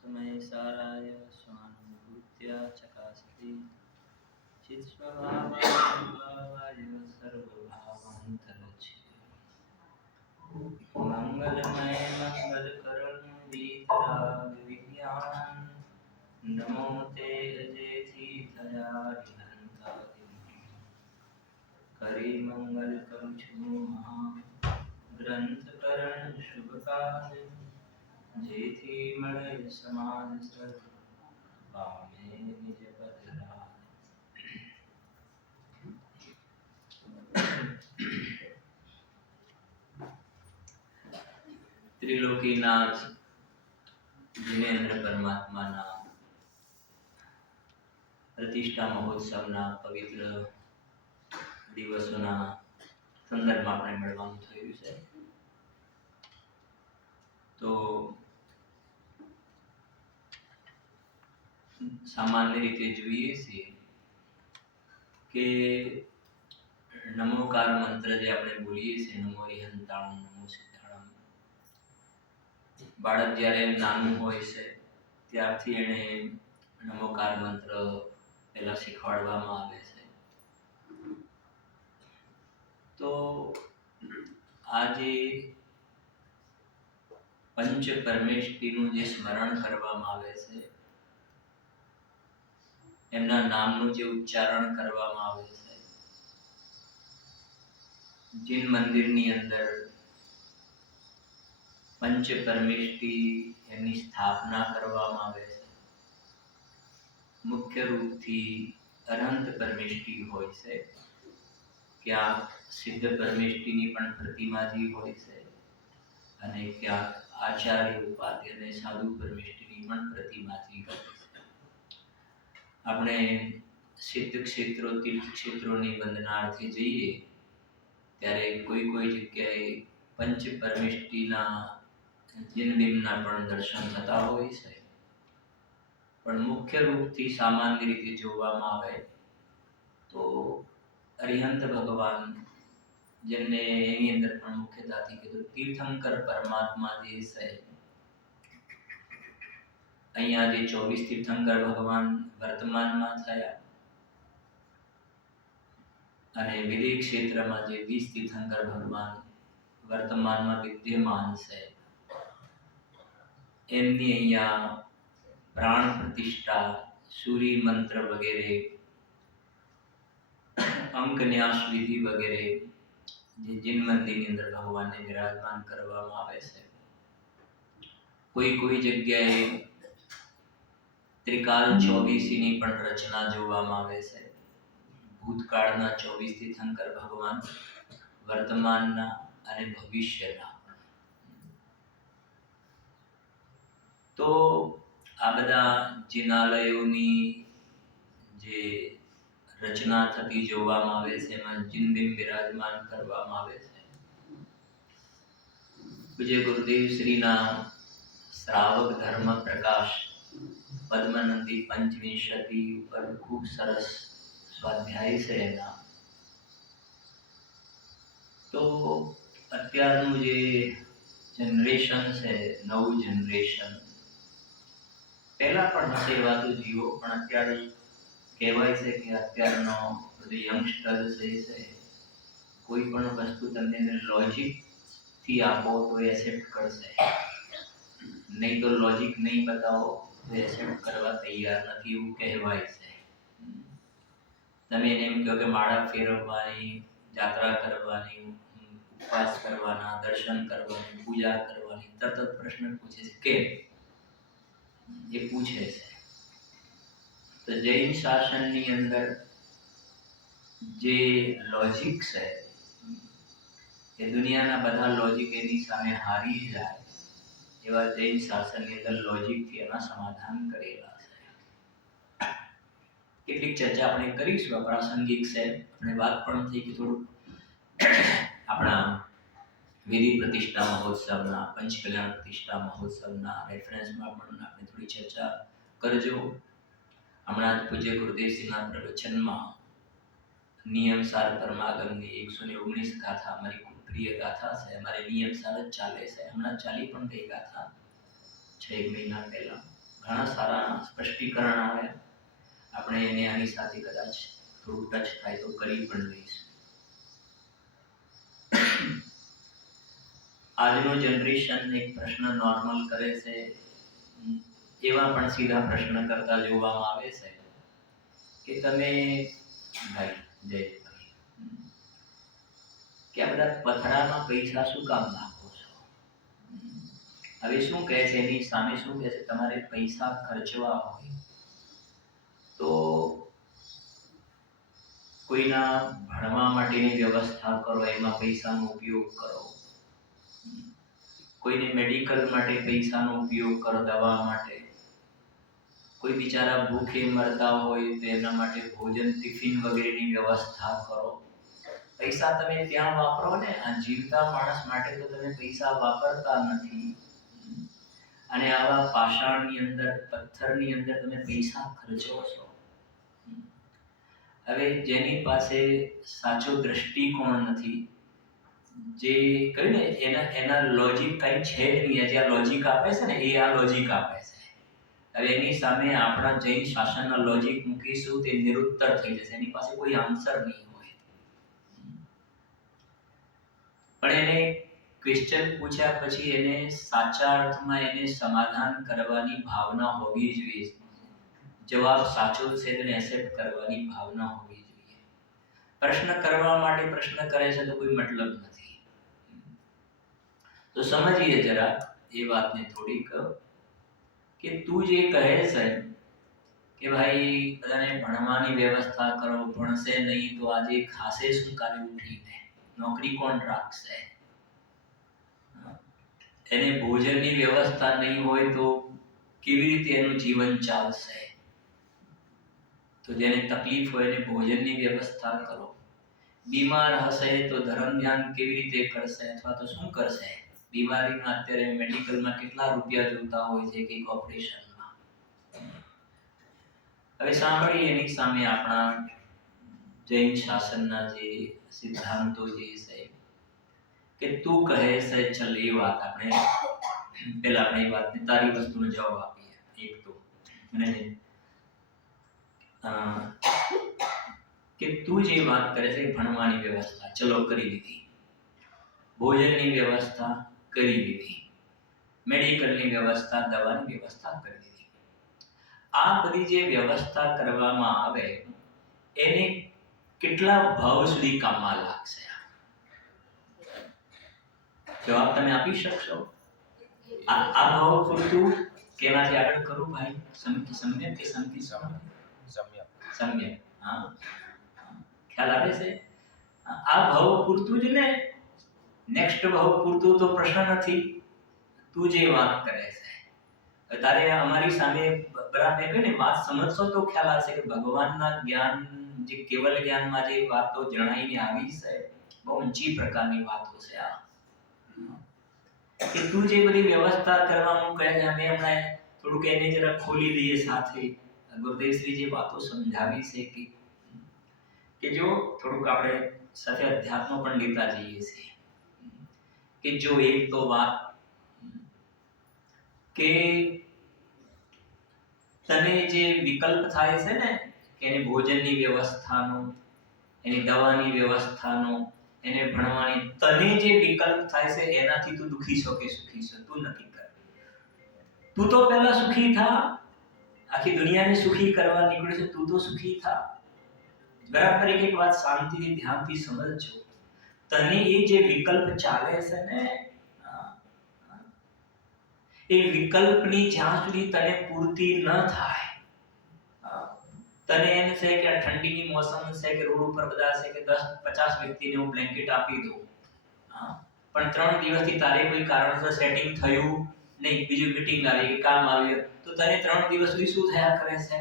समय साराय स्वानुभूत्या चकासति चित्स्वभावाय सर्वभावान्तरच्छि मंगलमय मंगलकरण वीतराग विज्ञान नमो ते अजेति दयारिहंतादिं करि मंगल करुछु महा ग्रंथ करण शुभ काज जेथी मळे समान सर पामे निज पद राज। ત્રિલોકીનાથ જીનેન્દ્ર પરમાત્માના પ્રતિષ્ઠા મહોત્સવના પવિત્ર દિવસોના સંદર્ભમાં આપણે મળવાનું થયું છે. તો સામાન્ય રીતે જોઈએ છીએ કે નમોકાર મંત્ર જે આપણે બોલીએ છીએ, નમો હરિહંતાણમ નમો સિદ્ધાણમ, બાળક જ્યારે નાનું હોય છે ત્યારથી એને નમોકાર મંત્ર પહેલા શીખવાડવામાં આવે છે. તો આજે પંચ પરમેષ્ઠીનું જે સ્મરણ કરવામાં આવે છે, એમના નામનું જે ઉચ્ચારણ કરવામાં આવે છે, જીન મંદિરની અંદર પંચ પરમેષ્ઠી એમની સ્થાપના કરવામાં આવે છે. મુખ્ય રૂપથી અનંત પરમેષ્ઠી હોય છે, ક્યાંક સિદ્ધ પરમેષ્ઠીની પણ પ્રતિમાજી હોય છે અને ક્યાંક આચાર્ય ઉપાધ્ય અને સાધુ પરમેષ્ઠીની પણ પ્રતિમાજી હોય છે. આપણે સિદ્ધ ક્ષેત્રો તીર્થ ક્ષેત્રોની વંદનાર્થે જઈએ ત્યારે કોઈ જગ્યાએ પંચ પરમેષ્ઠીના જિનબિંબના પણ દર્શન થતા હોય છે. પણ મુખ્ય રૂપથી સામાન્ય રીતે જોવામાં આવે તો અરિહંત ભગવાન, જેમને એની અંદર પણ મુખ્યતાથી કીધું તીર્થંકર પરમાત્મા જે છે, અહીંયા જે 24 તીર્થંકર ભગવાન વર્તમાનમાં થયા અને વિદેહ ક્ષેત્રમાં જે 20 તીર્થંકર ભગવાન વર્તમાનમાં વિદ્યમાન છે, એમની અહીંયા પ્રાણ પ્રતિષ્ઠા, સૂરી મંત્ર વગેરે, અંકન્યાસ વિધિ વગેરે જે જીન મંદિરની અંદર ભગવાનને વિરાજમાન કરવામાં આવે છે. કોઈ જગ્યાએ ત્રિકાલ 24ની પણ રચના જોવામાં આવે છે. ભૂતકાળના 24 તીર્થંકર ભગવાન, વર્તમાનના અને ભવિષ્યના. તો આ બધા જિનાલયોની જે રચના થતી જોવામાં આવે છે, એમાં જીનબિંબ વિરાજમાન કરવામાં આવે છે. પૂજ્ય ગુરુદેવ શ્રીના શ્રાવક ધર્મ પ્રકાશ પદ્મનંદી પંચવિંશતિ ઉપર ખૂબ સરસ સ્વાધ્યાય છે એના. તો અત્યારનું જે જનરેશન છે, નવું જનરેશન, પહેલા પણ હશે એવા તો જીવો, પણ અત્યારે કહેવાય છે કે અત્યારનો બધો યંગસ્ટર છે, કોઈ પણ વસ્તુ તમને લોજિકથી આપો તો એસેપ્ટ કરશે, નહીં તો લોજિક નહીં બતાવો તો એસેપ્ટ કરવા તૈયાર નથી, એવું કહેવાય છે. તમે એને એમ કહો કે માળા ફેરવવાની, જાત્રા કરવાની, ઉપવાસ કરવાના, દર્શન કરવાની, પૂજા કરવાની, તરત જ પ્રશ્ન પૂછે છે કેમ? એ પૂછે છે. તો જૈન શાસનની અંદર જે લોજિક છે એ દુનિયાના બધા લોજિક એની સામે હારી જાય એવા જૈન શાસનની અંદર લોજિકથી એના સમાધાન કરેલા છે. કેટલીક ચર્ચા આપણે કરીશું, આ પ્રાસંગિક છે. આપણે વાત પણ થઈ કે થોડું આપણા વિધિ પ્રતિષ્ઠા મહોત્સવના, પંચકલ્યાણ પ્રતિષ્ઠા મહોત્સવના રેફરન્સમાં પણ આપણે થોડી ચર્ચા કરજો. હમણાં જ પૂજ્ય ગુરુદેવસિંહના પ્રવચનમાં નિયમસાર પરમાગમની 119 ગાથા અમારી ખૂબ પ્રિય ગાથા છે. અમારે નિયમસાર જ ચાલે છે. હમણાં ચાલી પણ ગઈ ગાથા 6 મહિના પહેલા. ઘણા સારા સ્પષ્ટીકરણ આવ્યા. આપણે એને આની સાથે કદાચ થોડું ટચ થાય તો કરી પણ લઈશું. આજનું જનરેશન એક પ્રશ્ન નોર્મલ કરે છે, એવા પણ સીધા પ્રશ્ન કરતા જોવામાં આવે છે કે તમે ભાઈ જયભાઈ કે આ બધા પથરામાં પૈસા શું કામ નાખો છો? હવે શું કહે છે એની સામે શું કહે છે, તમારે પૈસા ખર્ચવા હોય તો કોઈના ભણવા માટેની વ્યવસ્થા કરો, એમાં પૈસાનો ઉપયોગ કરો. કોઈને મેડિકલ માટે પૈસાનો ઉપયોગ કરો, દવા માટે. કોઈ બિચારા ભૂખે મરતા હોય તો એના માટે ભોજન, ટિફિન વગેરેની વ્યવસ્થા કરો. પૈસા તમે ત્યાં વાપરો ને, આ જીવતા માણસ માટે તો તમે પૈસા વાપરતા નથી. અને આવા પાષાણની અંદર, પથ્થરની અંદર તમે પૈસા ખર્ચો છો. હવે જેની પાસે સાચો દ્રષ્ટિકોણ નથી, જે કહ્યું ને એના લોજિક કઈ છે જ નહીં. જે આ લોજિક આપે છે ને એ આ લોજિક આપે છે. હવે એની સામે આપણા જૈન શાસનના લોજિક મૂકીશું તે નિરુત્તર થઈ જશે. એની પાસે કોઈ આન્સર નહીં હોય. પણ એને ક્વેશ્ચન પૂછ્યા પછી એને સાચા અર્થમાં એને સમાધાન કરવાની ભાવના હોવી જોઈએ. જવાબ સાચો છે તેને એક્સેપ્ટ કરવાની ભાવના હોવી જોઈએ. પ્રશ્ન કરવા માટે પ્રશ્ન કરે છે તો કોઈ મતલબ નથી. તો સમજીએ જરા એ વાતને થોડીક કે તું જે કહે છે કે ભાઈ બધાને ભણવાની વ્યવસ્થા કરો, ભણશે નહીં તો આજે ખાશે શું કાલે ઉઠીને? નોકરી કોણ રાખશે? એને ભોજનની વ્યવસ્થા નહીં હોય તો કેવી રીતે એનું જીવન ચાલશે? તો જેને તકલીફ હોય એને ભોજનની વ્યવસ્થા કરો. બીમાર હશે તો ધર્મ ધ્યાન કેવી રીતે કરશે અથવા તો શું કરશે? બીમારીમાં અત્યારે મેડિકલમાં કેટલા રૂપિયા જોતા હોય છે એક ઓપરેશનમાં. હવે સાંભળીએ એની સામે આપણા જૈન શાસનના જે સિદ્ધાંતો જે છે કે તું કહે છે, ચલ એ વાત આપણે પહેલા આપણે એ વાતને તારી વસ્તુનો જવાબ આપીએ. એક તો અને કે તું જે વાત કરે છે ભણવાની વ્યવસ્થા ચલો કરી દીધી, ભોજનની વ્યવસ્થા કરી દીધી, મેડિકલની વ્યવસ્થા, દવાની વ્યવસ્થા કરી દીધી. આ બધી જે વ્યવસ્થા કરવામાં આવે એને કેટલા ભાવ સુધી કામમાં લાગશે? જવાબ તમે આપી શકશો? આ ભાવ પૂરતું કેનાથી આગળ કરું ભાઈ? સમ્યક કે સંતિ? સમ્યક. હા, ખ્યાલ આવે છે? આ ભાવ પૂરતું જ ને? નેક્સ્ટ ભાવ પૂરતું તો પ્રશ્ન નથી. તું જે વાત કરે છે તારે અમારી સામે બરાબર કહે ને વાત સમજશો તો ખ્યાલ આવશે કે ભગવાનના જ્ઞાન, જે કેવલ જ્ઞાનમાં જે વાતો જણાઈને આવી છે બહુ ઊંચી પ્રકારની વાતો છે. આ કે તું જે બધી વ્યવસ્થા કરવાનું કહે છે, અમે હમણાં થોડુંક એને જરા ખોલી દઈએ સાથે. ગુરુદેવશ્રી જે વાતો સમજાવી છે કે જો થોડુંક આપણે સાથે અધ્યાત્મ પણ લેતા જઈએ છીએ કે જો એક તો વાત કે તને જે વિકલ્પ થાય છે ને કે એને ભોજનની વ્યવસ્થાનો, એની દવાની વ્યવસ્થાનો, એને ભણવાની, તને જે વિકલ્પ થાય છે એનાથી તું દુખી છો કે સુખી છો તું નક્કી કર. તું તો પહેલા સુખી થા. આખી દુનિયાને સુખી કરવા નીકળ્યો છે, તું તો સુખી થા. બરાબર એક વાત શાંતિથી ધ્યાનથી સમજજો. તને એ જે વિકલ્પ ચાલે છે ને એ વિકલ્પની જ્યાં સુધી તને પૂર્તિ ન થાય, તને એમ છે કે આ ઠંડીની મોસમ છે કે રોડ ઉપર બધા છે કે 10-50 વ્યક્તિને હું બ્લેન્કેટ આપી દઉં, હા, પણ 3 દિવસથી તારે કોઈ કારણસર સેટિંગ થયું નહીં, બીજું મીટિંગ આવી કે કામ આવ્યું, તો તને 3 દિવસ સુધી શું થયા કરે છે?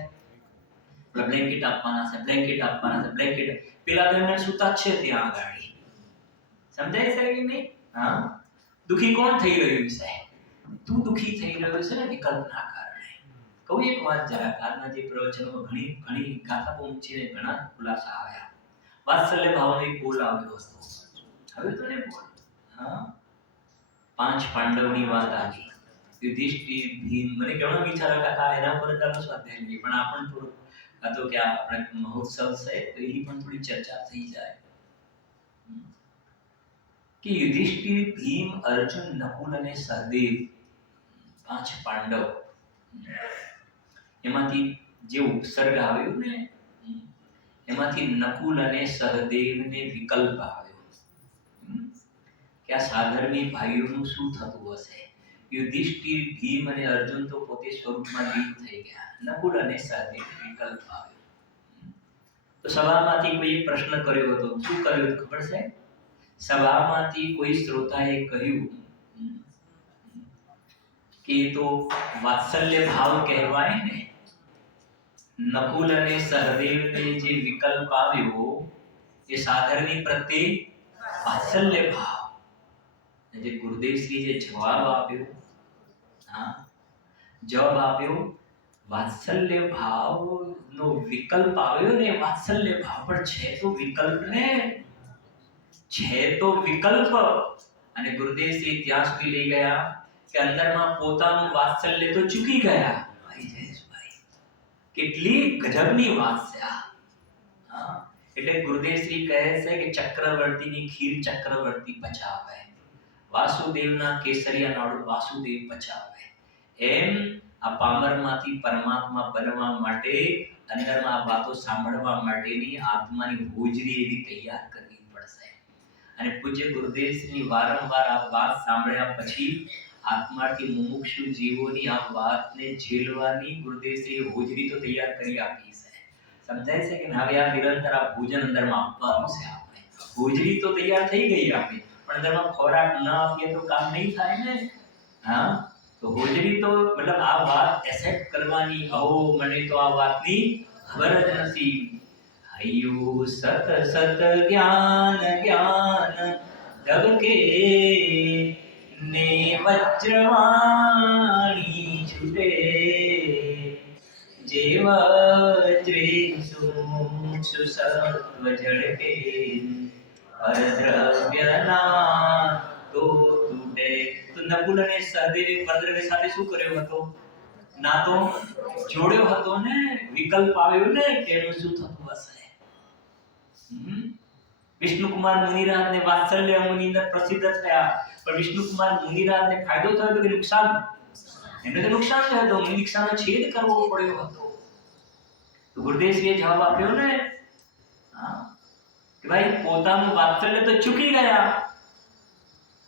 બ્લેન્કેટ આપવાના છે, બ્લેન્કેટ આપવાના છે, બ્લેન્કેટ. પેલા તો એમને સુતા જ છે ત્યાં આગળ. સમજાય છે કે નહીં? હા, દુખી કોણ થઈ રહ્યું છે? તું દુખી થઈ રહ્યો છે ને વિકલ્પના કારણે. કહું એક વાત જરા, આજના જે પ્રવચનોમાં ઘણી ગાથા પહોંચીને ઘણા ખુલાસા આવ્યા. વાત્સલ્ય ભાવનો એક બોલ આવ્યો હતો. હવે તો ને બોલ, હા, 5 પાંડવની વાત આવી. યુધિષ્ઠિર, ભીમ, મને ઘણો વિચાર આવ્યો એના પર જ સ્વાધ્યાય લઈએ, પણ આ પણ થોડું આ તો કે આપણે મહોત્સવ છે તો એની પણ થોડી ચર્ચા થઈ જાય કે યુધિષ્ઠિર, ભીમ, અર્જુન, નકુલ અને સહદેવ 5 પાંડવ, એમાંથી જે ઉપસર્ગ આવ્યો ને એમાંથી નકુલ અને સહદેવને વિકલ્પ આવ્યો કે આ સાધર્મી ભાઈઓનું શું થતું હશે. યુધિષ્ઠિર, ભીમ અને અર્જુન તો પોતે સ્વરૂપમાં લીન થઈ ગયા, નકુલ અને સહદેવ વિકલ્પ આવ્યો. તો સભામાંથી કોઈ પ્રશ્ન કર્યો હતો. શું કર્યો હતો ખબર છે? સભામાંથી કોઈ શ્રોતાએ કહ્યું કે તો વાત્સલ્ય ભાવ કહેવાય ને. નકુલ અને સહદેવને જે વિકલ્પ આવ્યો એ સાધર્મી પ્રત્યે વાત્સલ્ય ભાવ. જે ગુરુદેવશ્રી જે જવાબ આપ્યો, હા, જવાબ આપ્યો વાત્સલ્ય ભાવનો વિકલ્પ આવ્યો ને, વાત્સલ્ય ભાવ પણ છે તો વિકલ્પ ને, છે તો વિકલ્પ. અને ગુરુદેવશ્રી ત્યાં સુધી લઈ ગયા કે અંદરમાં પોતાનું વાત્સલ્ય તો ચૂકી ગયા. ભાઈ જયેશભાઈ, કેટલી ગજબની વાત છે આ. હા, એટલે ગુરુદેવશ્રી કહે છે કે ચક્રવર્તીની ખીર ચક્રવર્તી પચાવે, વાસુદેવના કેસરિયા નાડુ વાસુદેવ પચાવે. એમ આ પામરમાંથી પરમાત્મા બનવા માટે, અંદરમાં આ વાતો સાંભળવા માટેની આત્માની હોજરી એવી તૈયાર કરવી પડશે. અને પૂજ્ય ગુરુદેવશ્રીની વારંવાર આ વાત સાંભળ્યા પછી આત્માથી મુમુક્ષુ જીવોની આ વાતને ઝેલવાની ગુરુદેવશ્રીએ હોજરી તો તૈયાર કરી આપી છે. સમજાય છે કે હવે આ નિરંતર આ ભોજન અંદરમાં આપવાનું છે. આપણે હોજરી તો તૈયાર થઈ ગઈ આપણી, પણ અંદરમાં ખોરાક ન આપીએ તો કામ નહીં થાય ને. હા, તો હોજરી તો મતલબ આ વાત એસેપ્ટ કરવાની. આવો મને તો આ વાતની ખબર જ નથી. હૈયું સત સત જ્ઞાન જ્ઞાન ધબકે ને વજ્રવાણી છૂટે, જે વજ્રે સુમુક્ષુ સત્વ ઝડકે, પરદ્રવ્યના તો તૂટે. તો નકુલ અને સહદેવે પરદ્રવ્ય સાથે શું કર્યો હતો? ના તો જોડ્યો હતો ને, વિકલ્પ આવ્યો ને કે એનું શું થતું હશે. વિષ્ણુકુમાર મુનિરાજને વાત્સલ્ય અંગની અંદર પ્રસિદ્ધ થયા, પણ વિષ્ણુકુમાર મુનિરાજને ફાયદો થયો તો કે નુકસાન? એમને તો નુકસાન થયો હતો, દીક્ષાનો છેદ કરવો પડ્યો હતો. તો ગુરુદેવશ્રીએ જવાબ આપ્યો ને, હા, કે ભાઈ પોતાનું વાત્સલ્ય તો ચૂકી ગયા,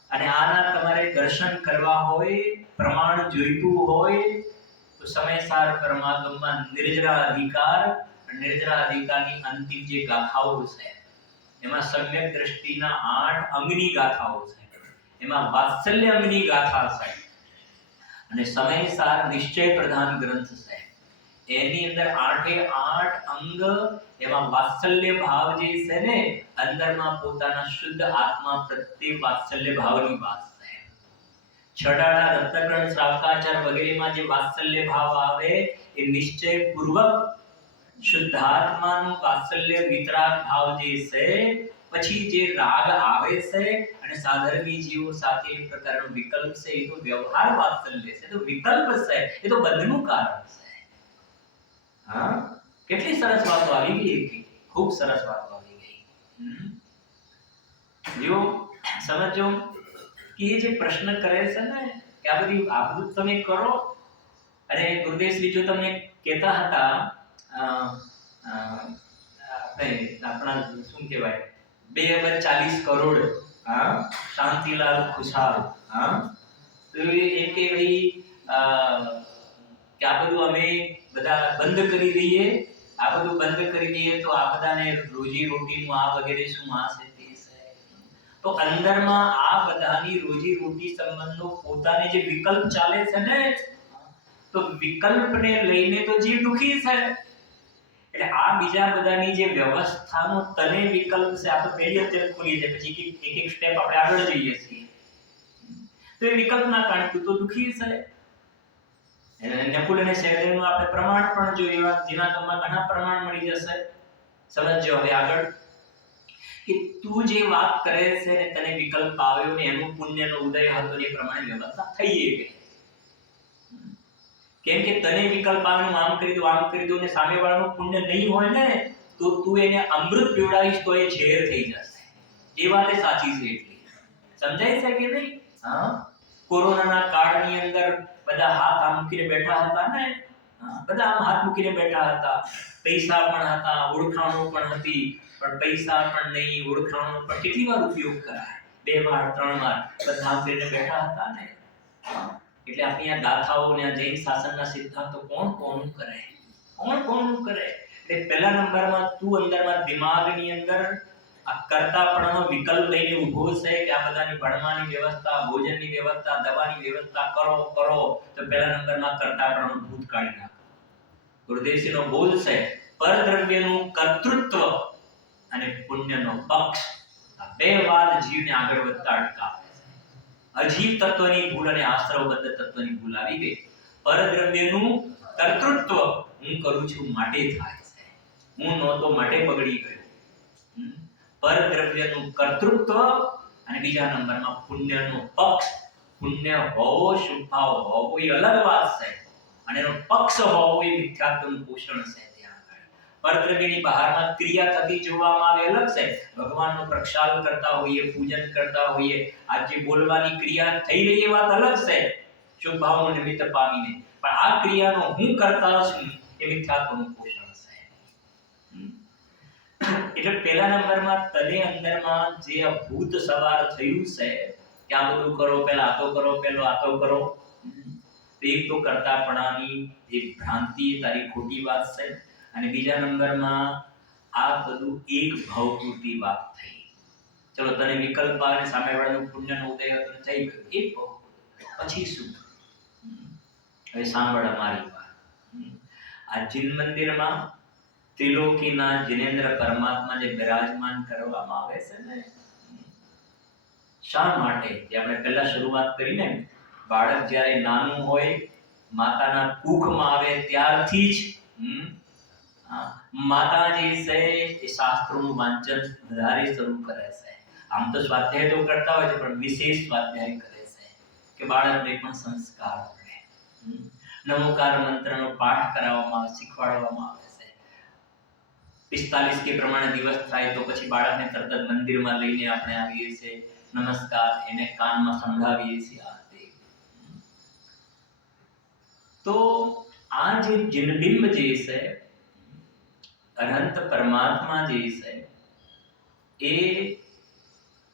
અને આના તમારે દર્શન કરવા હોય, પ્રમાણ જોઈતું હોય તો સમયસાર પરમાત્મા નિર્જરા અધિકાર, નિર્જરા અધિકારની અંતિમ જે ગાથાઓ છે એમાં સમ્યક દ્રષ્ટિના 8 અંગની ગાથાઓ છે, એમાં વાત્સલ્ય અંગની ગાથા છે, અને સમયસાર નિશ્ચય પ્રધાન ગ્રંથ છે. એની અંદર 8 અંગ, એમાં વાત્સલ્ય ભાવ જે છે ને, અંદરમાં પોતાના શુદ્ધ આત્મા પ્રત્યે વાત્સલ્ય ભાવની વાત છે. છડાના રત્નકરણ શ્રાવકાચાર વગેરેમાં જે વાત્સલ્ય ભાવ આવે એ નિશ્ચય પૂર્વક શુદ્ધાત્માનું વાત્સલ્ય વિતરાગ ભાવ જે છે. પછી જે રાગ આવે છે અને સાધર્મી જીવો સાથે એક પ્રકારનો વિકલ્પ છે, એ તો વ્યવહાર વાત્સલ્ય છે, તો વિકલ્પ છે, એ તો બંધનું કારણ છે. હા, કેટલી સરસ વાતો આવી ગઈ, ખૂબ સરસ વાતો આવી ગઈ. જો સમજો કે જે પ્રશ્ન કરે છે ને કે આ બધું તમે કરો, અને ગુરુદેવશ્રી જો તમને કહેતા હતા આપણા શું કહેવાય 2 અબજ 40 કરોડ, હા, શાંતિલાલ ખુશાલ, હા, તો એમ કે ભાઈ કે આ બધું અમે બધા બંધ કરી દઈએ આ બધું બંધ કરી દઈએ તો આ બધાને રોજી રોટીનું આ વગેરે શું આ છે તે છે. તો અંદરમાં આ બધાની રોજી રોટી સંબંધનો પોતાને જે વિકલ્પ ચાલે છે ને, તો વિકલ્પને લઈને તો જીવ દુખી છે. એટલે આ બીજા બધાની જે વ્યવસ્થાનો તને વિકલ્પ છે, આ તો પહેલી અત્યારે ખોલી દે, પછી એક એક સ્ટેપ આપણે આગળ જઈએ છીએ. તો એ વિકલ્પના કારણે તું તો દુખી છે. નકુલ અને સહદેવનું આપણે પ્રમાણ પણ જોયું, જેના તમને ઘણા પ્રમાણ મળી જશે. સમજજો હવે આગળ કે તું જે વાત કરે છે ને તને વિકલ્પ આવ્યો ને એનું પુણ્યનો ઉદય હતો ને એ પ્રમાણે વ્યવસ્થા થઈ ગઈ. કેમ કે તને વિકલ્પ આવ્યો, આમ કરી દો આમ કરી દો ને સામેવાળાનું પુણ્ય નહીં હોય ને તો તું એને અમૃત પીવડાવીશ તો એ ઝેર થઈ જશે. એ વાત એ સાચી છે. એટલી સમજાય છે કે નહીં? હા, કોરોનાના કાળની અંદર બધા હાથ આમ મૂકીને બેઠા હતા ને, બધા આમ હાથ મૂકીને બેઠા હતા. પૈસા પણ હતા, ઓળખાણો પણ હતી, પણ પૈસા પણ નહીં, ઓળખાણો પણ કેટલી વાર ઉપયોગ કરાય, 2 વાર 3 વાર બધા આમ કરીને બેઠા હતા ને. એટલે આપણી આ ગાથાઓ ને આ જૈન શાસનના સિદ્ધાંતો કોણ કોનું કરે, કોણ કોનું કરે. એટલે પહેલા નંબરમાં તું અંદરમાં દિમાગની અંદર આ કર્તાપણાનો વિકલ્પ લઈને ઊભો છે કે આ બધાની ભણવાની વ્યવસ્થા, ભોજનની વ્યવસ્થા, દવાની વ્યવસ્થા કરો તો પહેલા નંબરમાં કર્તાપણાનું ભૂત કાઢી નાખો. ગુરુદેવજીનો બોલ છે પરદ્રવ્યનું કર્તૃત્વ અને પુણ્યનો પક્ષ. આ બે વાત જીવને આગળ વધતા અટકાવે છે. અજીવ તત્વની ભૂલ અને આશ્રવબદ્ધ તત્વની ભૂલ આવી ગઈ. પરદ્રવ્યનું કર્તૃત્વ હું કરું છું માટે થાય છે, હું નહોતો માટે બગડી ગયો. પરદ્રવ્યનું કર્તૃત્વ અને બીજા નંબરમાં પુણ્યનો પક્ષ. પુણ્ય હોવો, શુભ ભાવ હોવો એ અલગ વાત છે, અને એનો પક્ષ હોવો એ મિથ્યાત્વનું પોષણ છે. પરદ્રવ્યની બહારમાં ક્રિયા થતી જોવામાં આવે અલગ છે. ભગવાનનો પ્રક્ષાલ કરતા હોઈએ, પૂજન કરતા હોઈએ, આ જે બોલવાની ક્રિયા થઈ રહી એ વાત અલગ છે, શુભ ભાવનું નિમિત્ત પામીને. પણ આ ક્રિયાનો હું કરતા છું એ મિથ્યાત્વનું પોષણ છે. એટલે પહેલા નંબરમાં તને અંદરમાં જે આ ભૂત સવાર થયું છે કે આ બધું કરો, પહેલા આ તો કરો, પહેલો આ તો કરો, એક તો કરતાપણાની એક ભ્રાંતિ તારી ખોટી વાત છે. અને બીજા નંબરમાં આ બધું એક ભાવપૂર્તિ વાત થઈ. ચલો તને વિકલ્પ આવે સામેવાળાનું પુણ્યનો ઉદય હતો થઈ ગયો, એક ભાવ. પછી શું? હવે સાંભળ અમારી વાત. આ જીન મંદિરમાં ત્રિલોકીના જિનેન્દ્ર પરમાત્મા જે બિરાજમાન કરવામાં આવે છે ને, શા માટે? જે આપણે પહેલા શરૂઆત કરીને, બાળક જ્યારે નાનું હોય માતાના કુખમાં આવે ત્યારથી જ માતા જે છે એ શાસ્ત્રોનું વાંચન વધારે શરૂ કરે છે. આમ તો સ્વાધ્યાય તો કરતા હોય છે, પણ વિશેષ સ્વાધ્યાય કરે છે કે બાળકને પણ સંસ્કાર મળે. નમોકાર મંત્રનો પાઠ કરાવવામાં આવે, શીખવાડવામાં આવે છે. 45 કે પ્રમાણે દિવસ થાય તો પછી બાળકને તરત જ મંદિરમાં લઈને આપણે આવીએ છીએ, નમસ્કાર એને કાનમાં સંભળાવીએ છીએ. તો આ જે જિનબિંબ જે છે, અનંત પરમાત્મા જે છે, એ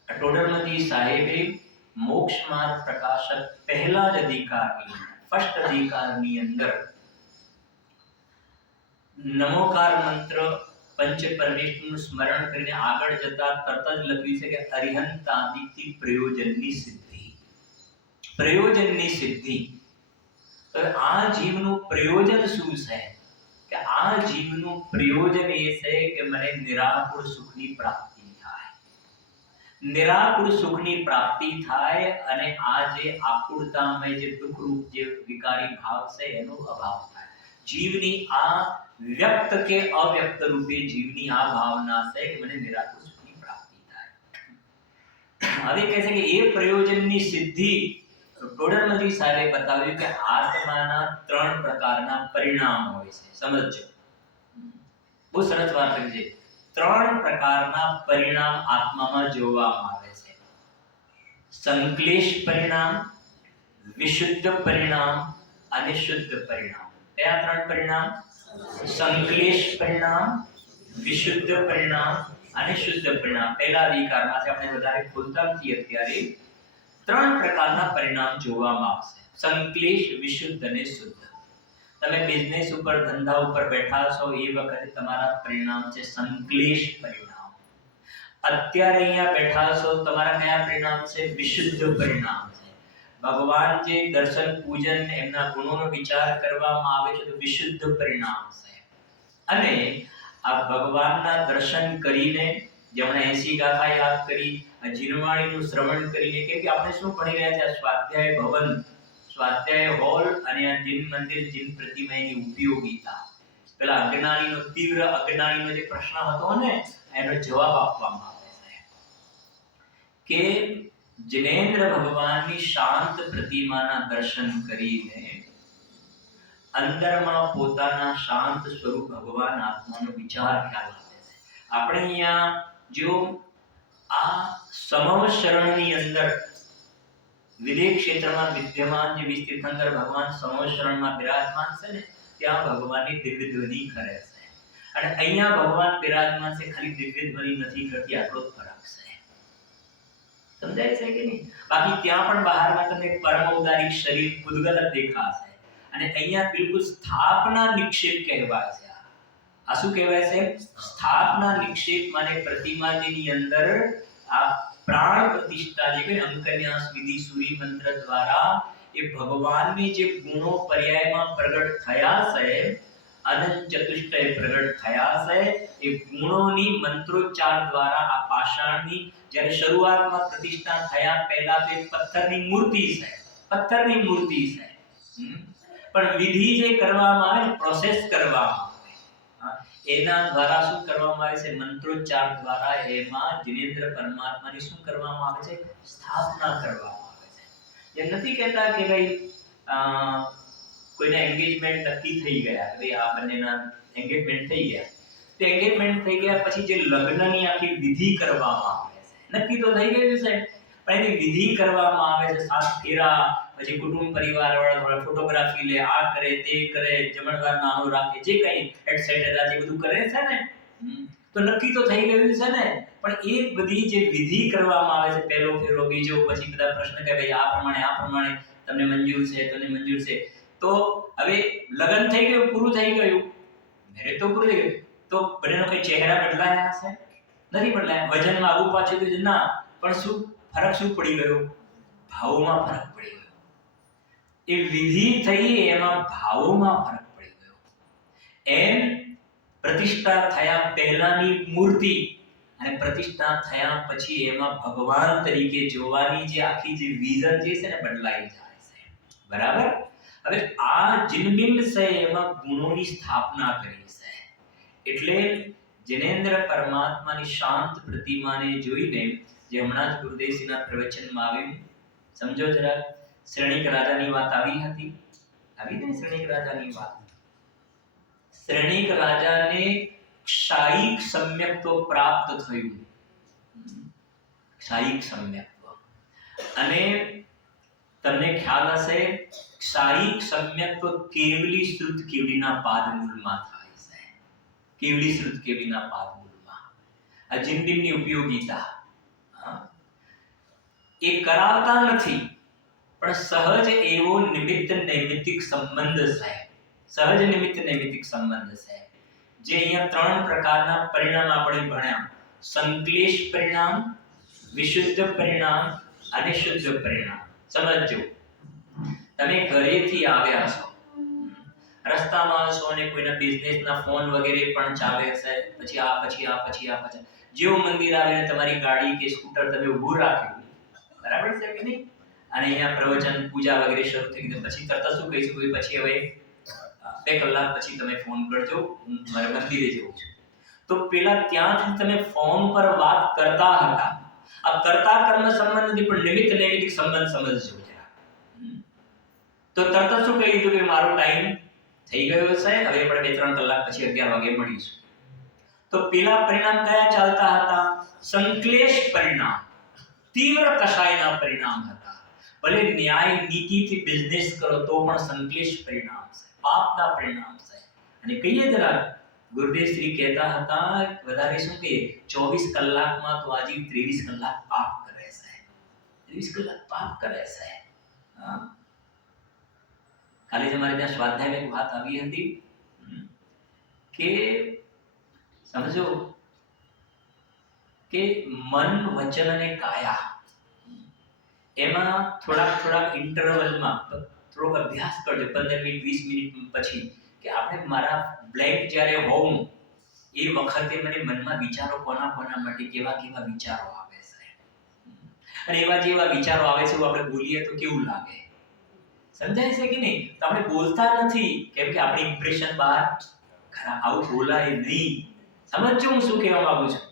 ટોડરમલજી સાહેબે મોક્ષ માર્ગ પ્રકાશક પહેલા જ અધિકારની, ફર્સ્ટ અધિકારની અંદર નમોકાર મંત્ર પંચ પરમેશ્વરનું સ્મરણ કરીને આગળ જતા તરત જ લખ્યું છે કે અરિહંતાદિથી પ્રયોજનની સિદ્ધિ. પ્રયોજનની સિદ્ધિ. તો આ જીવનું પ્રયોજન શું છે? કે આ જીવનું પ્રયોજન એ છે કે મને નિરાકુળ સુખની પ્રાપ્તિ થાય. નિરાકુળ સુખની પ્રાપ્તિ થાય અને આ જે આકુળતામય જે દુઃખરૂપ જે વિકારી ભાવ છે એનો અભાવ થાય. જીવની આ વ્યક્ત કે અવ્યક્ત રૂપે જીવની આ ભાવના છે કે મને નિરાકુળ સુખની પ્રાપ્તિ થાય. હવે કહે છે કે એ પ્રયોજનની સિદ્ધિ ટોડરમલજી સાહેબે બતાવ્યું કે આત્માના 3 પ્રકારના પરિણામ હોય છે. સમજો, બહુ સરસ વાત કરી છે. 3 પ્રકારના પરિણામ આત્મામાં જોવામાં આવે છે. સંક્લેશ પરિણામ, વિશુદ્ધ પરિણામ અને શુદ્ધ પરિણામ. કયા 3 પરિણામ? સંક્લેશ પરિણામ, વિશુદ્ધ પરિણામ અને શુદ્ધ પરિણામ. પહેલા અધિકારમાં છે, આપણે વધારે ખોલતા નથી અત્યારે. 3 પ્રકારના પરિણામ જોવામાં આવશે: સંક્લેશ, વિશુદ્ધ અને શુદ્ધ. તમે બિઝનેસ ઉપર ધંધા ઉપર બેઠા છો એ વખતે તમારા પરિણામ છે સંક્લેશ પરિણામ. અત્યારે અહીંયા બેઠા છો તમારા કયા પરિણામ છે? વિશુદ્ધ પરિણામ છે. ભગવાન જે દર્શન પૂજન એમના ગુણોનો વિચાર કરવામાં આવે છે તો વિશુદ્ધ પરિણામ છે. અને આ ભગવાનના દર્શન કરીને જેમણે 80 ગાથા યાદ કરી, આ જીનવાણીનું શ્રવણ કરીને, કે આપણે શું ભણી રહ્યા છે? સ્વાધ્યાય ભવન, સ્વાધ્યાય હોલ અને આ જીન મંદિર, જીન પ્રતિમાની ઉપયોગિતા. પેલા અજ્ઞાનીનો, તીવ્ર અજ્ઞાનીનો જે પ્રશ્ન હતો ને એનો જવાબ આપવામાં આવે છે કે જિનેન્દ્ર ભગવાનની શાંત પ્રતિમાના દર્શન કરીને અંદરમાં પોતાના શાંત સ્વરૂપ ભગવાન આત્માનો વિચાર ખ્યાલ આવે છે. આપણે અહીંયા જો આ સમવ શરણની અંદર વિદેહ ક્ષેત્રમાં વિદ્યમાન જે વિસ્તીર્થંકર ભગવાન સમવ શરણમાં બિરાજમાન છે ને, ત્યાં ભગવાનની દિવ્ય ધ્વનિ કરે છે. અને અહીંયા ભગવાન બિરાજમાન છે, ખાલી દિવ્ય ધ્વનિ નથી કરતી, આટલો જ ફરક છે. સમજાય છે કે નહીં? બાકી ત્યાં પણ બહારમાં તમને પરમ ઔદારિક શરીર પૂદગલ દેખાશે. અને અહીંયા બિલકુલ સ્થાપના નિક્ષેપ કહેવાય છે. આ શું કહેવાય છે? સ્થાપના નિક્ષેપ. માને પ્રતિમાજીની અંદર આ પ્રાણ પ્રતિષ્ઠા જે કોઈ અંકન્યાસ વિધિ સૂરી મંત્ર દ્વારા એ ભગવાનની જે ગુણો પર્યાયમાં પ્રગટ થયા છે, અનંત ચતુષ્ટય પ્રગટ થયા છે, એ ગુણોની મંત્રોચ્ચાર દ્વારા આ પાષાણની જ્યારે શરૂઆતમાં પ્રતિષ્ઠા થયા પહેલા તો પથ્થરની મૂર્તિ છે, પથ્થરની મૂર્તિ છે. પણ વિધિ જે કરવામાં આવે, પ્રોસેસ કરવામાં આવે, એના દ્વારા શું કરવામાં આવે છે? મંત્રોચ્ચાર દ્વારા એમાં જિનેન્દ્ર પરમાત્માની શું કરવામાં આવે છે? સ્થાપના કરવામાં આવે છે. એ નથી કહેતા કે ભાઈ કોઈના એન્ગેજમેન્ટ નક્કી થઈ ગયા, કે ભાઈ આ બંનેના એન્ગેજમેન્ટ થઈ ગયા, તો એન્ગેજમેન્ટ થઈ ગયા પછી જે લગ્નની આખી વિધિ કરવામાં આવે છે, નક્કી તો થઈ ગયું છે, પણ એની વિધિ કરવામાં આવે છે. 7 ફેરા, પછી કુટુંબ પરિવાર વાળા થોડા ફોટોગ્રાફી લે, આ કરે તે કરે, જમણવાર નાનો રાખે, જે કંઈ એટસેટેરા જે બધું કરે છે ને, તો નક્કી તો થઈ ગયું છે ને. પણ એ બધી જે વિધિ કરવામાં આવે છે, પહેલો ફેરો, બીજો, પછી બધા પ્રશ્ન કે ભાઈ આ પ્રમાણે તમને મંજૂર છે, તને મંજૂર છે, તો હવે લગ્ન થઈ ગયું, પૂરું થઈ ગયું, મેરેજ તો પૂરું થઈ ગયું, તો બંનેનો કઈ ચહેરા બદલાયા હશે? નથી બદલાયા. વજનમાં આવું પાછું તો ના, પણ શું ફરક શું પડી ગયો? ભાવમાં ફરક પડી ગયો. એ વિધિ થઈ એમાં ભાવમાં ફરક પડી ગયો. એમ પ્રતિષ્ઠા થયા પહેલાની મૂર્તિ અને પ્રતિષ્ઠા થયા પછી એમાં ભગવાન તરીકે જોવાની જે આખી જે વિઝન જે છે ને બદલાઈ જાય છે. બરાબર? હવે આ જિનબિંબ છે એમાં ગુણોની સ્થાપના કરી છે. એટલે જિનેન્દ્ર પરમાત્માની શાંત પ્રતિમાને જોઈને જે હમણાં જ ગુરુદેવજીના પ્રવચનમાં આવ્યું, સમજો જરા. શ્રેણિક રાજાની વાત આવી હતી, આવી ને શ્રેણિક રાજાની વાત. શ્રેણિક રાજાને ક્ષાયિક સમ્યક્ત્વ પ્રાપ્ત થયું, ક્ષાયિક સમ્યક્ત્વ. અને તમને ખ્યાલ હશે ક્ષાયિક સમ્યક્ત્વ કેવલી શ્રુત કેવલીના પાદમૂળમાં થાય છે. કેવલી શ્રુત કેવલીના પાદમૂળમાં આ જિનબિંબની ઉપયોગિતા એ કરાવતા નથી, પણ સહજ એવો નિમિત્ત નૈમિત્તિક સંબંધ છે. સહજ નિમિત્ત નૈમિત્તિક સંબંધ છે. જે અહીંયા 3 પ્રકારના પરિણામ આપણે ભણ્યા: સંક્લેશ પરિણામ, વિશુદ્ધ પરિણામ અને શુદ્ધ પરિણામ. સમજો, તમે ઘરેથી આવ્યા છો, રસ્તામાં છો અને કોઈના બિઝનેસના ફોન વગેરે પણ ચાલે છે, પછી આ જેવું મંદિર આવે તમારી ગાડી કે સ્કૂટર તમે ઊભું રાખ્યું, બરાબર છે કે નહીં? અને અહીંયા પ્રવચન પૂજા વગેરે શરૂ થઈ ગઈ, પછી તરત શું કહીશું? પછી હવે 2 કલાક પછી તમે ફોન કરજો, હું મારા મંદિરે જઉં છું. તો પેલા ત્યાં સુધી તમે ફોન પર વાત કરતા હતા. આ કર્તા કર્મ સંબંધ નથી, પણ નિમિત્ત નૈમિત્તિક સંબંધ સમજજો જરા. તો તરત શું કહી દીધું કે મારો ટાઈમ થઈ ગયો છે, હવે આપણે 2-3 કલાક પછી 11 વાગે મળીશું. તો પેલા પરિણામ કયા ચાલતા હતા? સંક્લેશ પરિણામ, તીવ્ર કષાયના પરિણામ હતા. ભલે ન્યાય નીતિથી બિઝનેસ કરો તો પણ સંક્લેશ પરિણામ છે, પાપના પરિણામ છે. અને કહીએ જરા, ગુરુદેવ શ્રી કહેતા હતા વધારે શું કે 24 કલાકમાં તો આજે 23 કલાક પાપ કરે છે, 23 કલાક પાપ કરે છે. કાલે તમારે ત્યાં સ્વાધ્યાયમાં એક વાત આવી હતી કે સમજો કે મન, વચન અને કાયા એમાં થોડાક ઇન્ટરવલમાં થોડોક અભ્યાસ કરજો 15 મિનિટ 20 મિનિટ પછી કે આપણે મારા બ્લેન્ક જ્યારે હોઉં એ વખતે મને મનમાં વિચારો કોના માટે કેવા વિચારો આવે છે, અને એવા જેવા વિચારો આવે છે આપણે બોલીએ તો કેવું લાગે, સમજાય છે કે નહીં? તો આપણે બોલતા નથી કેમ કે આપણી ઇમ્પ્રેશન બહાર ખરા. આવું બોલાય નહીં. સમજજો હું શું કહેવા માંગુ છું?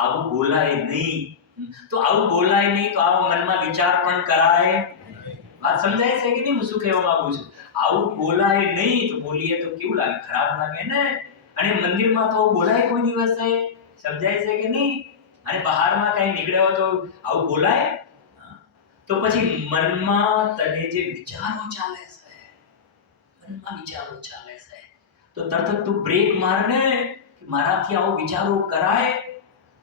આવું બોલાય નહીં. તો આવું બોલાય નહીં તો આવા મનમાં વિચાર પણ કરાય. વાત સમજાય છે કે નહીં હું શું કહેવા માંગુ છું? આવું બોલાય નહીં તો બોલીએ તો કેવું લાગે? ખરાબ લાગે ને. અને મંદિરમાં તો બોલાય કોઈ દિવસે? સમજાય છે કે નહીં? અને બહારમાં કઈ નીકળ્યો તો આવું બોલાય? તો પછી મનમાં તને જે વિચારો ચાલે છે, મનમાં વિચારો ચાલે છે, તો તરત તું બ્રેક મારને કે મારાથી આવો વિચારો કરાય.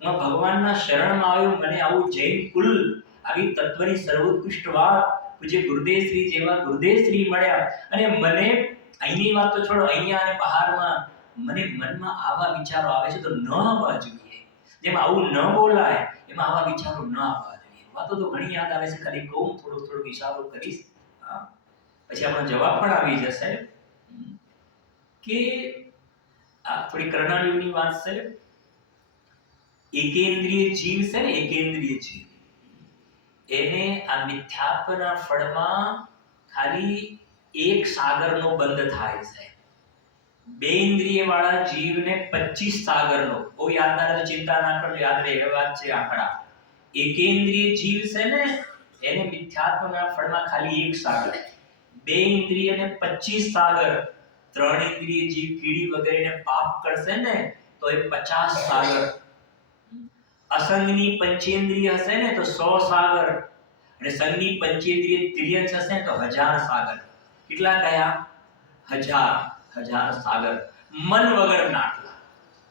હું ભગવાનના શરણમાં આવ્યો, મને આવું જૈન કુલ, આવી તત્વની સર્વોત્કૃષ્ટ વાત પૂજ્ય ગુરુદેવશ્રી જેવા ગુરુદેવશ્રી મળ્યા, અને મને અહીંની વાત તો છોડો, અહીંયા અને બહારમાં મને મનમાં આવા વિચારો આવે છે તો ન આવવા જોઈએ. જેમ આવું ન બોલાય એમાં આવા વિચારો ન આવવા જોઈએ. વાતો તો ઘણી યાદ આવે છે, ખાલી કહું થોડો વિચારો કરીશ, પછી આપણો જવાબ પણ આવી જશે. કે આ થોડી કર્ણાયુગની વાત છે. એકેન્દ્રિય જીવ છે ને, એકેન્દ્રિય જીવ, એને આ મિથ્યાત્વના ફળમાં ખાલી એક સાગરનો બંધ થાય છે. બે ઇન્દ્રિય વાળા જીવને 25 સાગરનો. બહુ યાદ ના રહે ચિંતા ના કરજો, યાદ રહે એ વાત છે આંકડા. એકેન્દ્રિય જીવ છે ને એને મિથ્યાત્વના ફળમાં ખાલી એક સાગર, બે ઇન્દ્રિય ને 25 સાગર, ત્રણ ઇન્દ્રિય જીવ કીડી વગેરેને પાપ કરશે ને તો એ 50 સાગર, અસંગની પંચેન્દ્રિય હશે ને તો 100 સાગર, અને સંગની પંચેન્દ્રિય તિર્યક હશે તો 1000 સાગર. કેટલા કયા? 1000 સાગર. મન વગરના આટલા,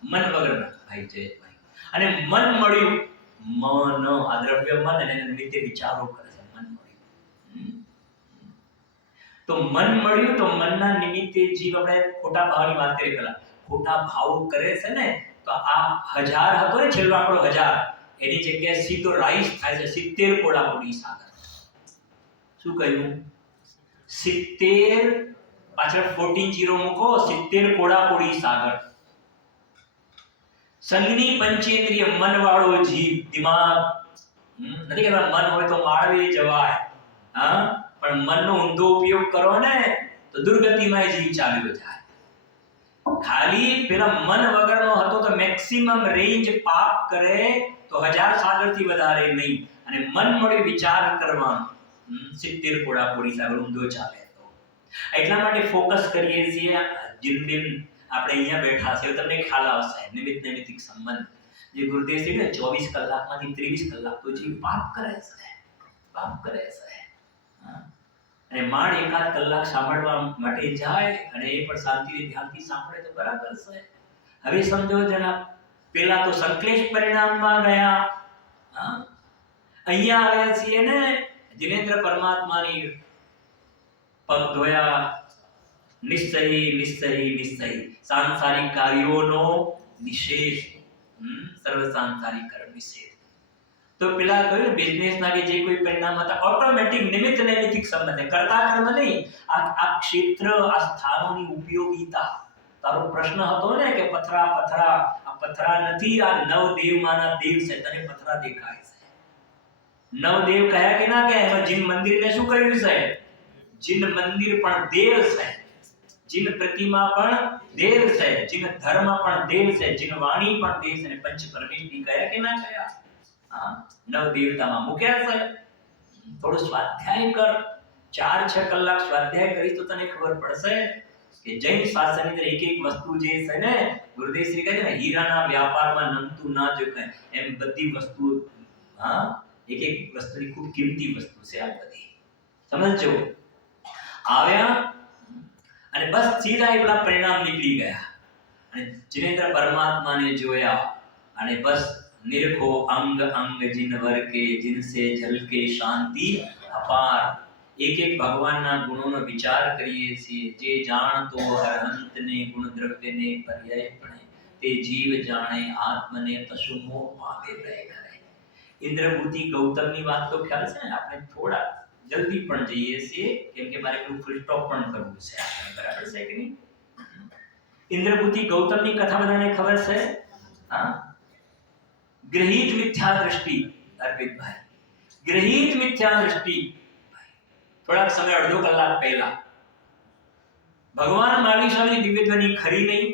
મન વગરના ભાઈ જયભાઈ. અને મન મળ્યું, મન આ દ્રવ્ય મન, અને એના નિમિત્તે વિચારો કરે છે. મન મળ્યું તો મન મળ્યું તો મનના નિમિત્તે જીવ, આપણે ખોટા ભાવની વાત કરી પેલા, ખોટા ભાવ કરે છે ને તો આ 1000 હતો ને છેલ્લો આંકડો 1000, એની જગ્યાએ સીધો રાઈસ થાય છે 70 કોડાકોડી સાગર. શું કહ્યું? 70 પાછળ 14 0 મૂકો, 70 કોડાકોડી સાગર. સંગની પંચેન્દ્રિય મન વાળો જીવ, દિમાગ, નથી કહેતા મન હોય તો માળવે જવાય, હા, પણ મનનો ઊંધો ઉપયોગ કરો ને તો દુર્ગતિમાં જીવ ચાલ્યો જાય. ખાલી પેલા મન વગરનો હતો તો મેક્સિમમ રેન્જ પાપ કરે તો 1000 સાગર થી વધારે નહીં. અને મન મળે વિચાર કરવાનો, 70 કોડાકોડી સાગર ઊંધો ચાલે. તો એટલા માટે ફોકસ કરીએ છીએ. જીન આપણે અહીંયા બેઠા છે તમને ખ્યાલ આવશે, નિમિત્ત નૈમિત્તિક સંબંધ. જે ગુરુદેવ છે ને 24 કલાકમાંથી 23 કલાક તો જીવ પાપ કરે છે, પાપ કરે છે. અને માંડ એકાદ કલાક સાંભળવા માટે જાય, અને એ પણ શાંતિથી ધ્યાનથી સાંભળે તો બરાબર છે. હવે સમજો જરા, પેલા તો સંશ્લેષ પરિણામમાં ગયા, અહીંયા આવ્યા છીએ ને જિનેન્દ્ર પરમાત્માની પગ ધોયા, નિશ્ચય સાંસારિક કાર્યોનો નિષેધ, સર્વ સાંસારિક કર્મ નિષેધ. તો પેલા કહ્યું બિઝનેસ ના કે જે કોઈ પરિણામ હતા ઓટોમેટિક નિમિત્ત નૈમિત્તિક સંબંધ, કરતા કર્મ નહીં. આ ક્ષેત્ર, આ સ્થાનોની ઉપયોગિતા. તારો પ્રશ્ન હતો ને કે પથરા, આ પથરા નથી, આ નવદેવમાંના દેવ છે. તને પથરા દેખાય છે? નવદેવ કયા કે ના કયા? એમાં જીન મંદિરને શું કહ્યું છે? જીન મંદિર પણ દેવ છે, જીન પ્રતિમા પણ દેવ છે, જીન ધર્મ પણ દેવ છે, જીન વાણી પણ દેવ છે. અને પંચ પરમેશ્વરી કયા કે ના કયા? નવ દેવતામાં મૂક્યા છે. થોડું સ્વાધ્યાય કર, 4-6 કલાક સ્વાધ્યાય કરી તો તને ખબર પડશે કે જૈન શાસ્ત્રની અંદર એક વસ્તુ જે છે ને, ગુરુદેવ શ્રી કહે છે ને હીરાના વ્યાપારમાં નમતું ના જોખાય, એમ બધી વસ્તુ, એક વસ્તુની ખૂબ કિંમતી વસ્તુ છે આ બધી. સમજો? આવ્યા અને બસ સીધા એટલા પરિણામ નીકળી ગયા, અને જિનેન્દ્ર પરમાત્માને જોયા, અને બસ નિરખો અંગ અંગ जिन वर के जिनसे झलके शांति अपार. એક એક ભગવાનના ગુણોનો વિચાર કરીએ છીએ. જે જાણતો અરહંતને ગુણ દ્રવ્યને પર્યાયપણે, તે જીવ જાણે આત્મને પશુ મોહ પામે રહે કરે. ઇન્દ્રભૂતિ ગૌતમની વાત તો ખ્યાલ છે ને? આપણે થોડા જલ્દી પણ જઈએ છીએ કેમ કે મારે પેલું ફૂલ સ્ટોપ પણ કરવું છે. આપણે બરાબર છે કે નહીં? ઇન્દ્રભૂતિ ગૌતમની કથા બધાને ખબર છે? હા, ગ્રહિત મિથ્યા દ્રષ્ટિ. અર્પિતભાઈ, ગ્રહિત મિથ્યા દ્રષ્ટિ. થોડાક સમય, અડધો કલાક પહેલા ભગવાન મહાવીર સ્વામી દિવ્ય ધ્વનિ ખરી નહીં.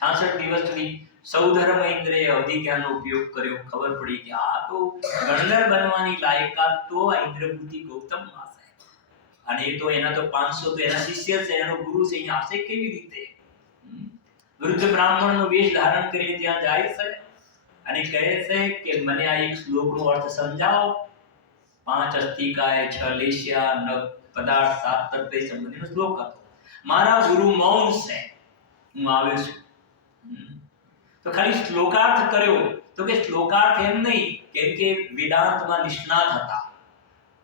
66 દિવસ સુધી સૌધર્મ ઇન્દ્રિય અવધિ જ્ઞાનનો ઉપયોગ કર્યો. ખબર પડી કે આ તો ગણધર બનવાની લાયકાત તો આ ઇન્દ્રભૂતિ ગૌતમમાં છે. અને એ તો એના તો 500 તો એના શિષ્ય છે, એનો ગુરુ છે. અહીંયા આવશે કેવી રીતે? વૃદ્ધ બ્રાહ્મણનો વેશ ધારણ કરીને ત્યાં જાય છે અને કહે છે કે મને આ એક શ્લોકનો અર્થ સમજાવો. 5 અસ્થિકાય 6 લેશ્યા ન પદાર્થ 7 તત્વ સંબંધીનો શ્લોક હતો. મારા ગુરુ મૌન છે, હું આવ્યો છું. તો ખાલી શ્લોકાર્થ કર્યો. તો કે શ્લોકાર્થ એમ નહીં, કેમ કે વેદાંતમાં નિષ્ણાત હતા.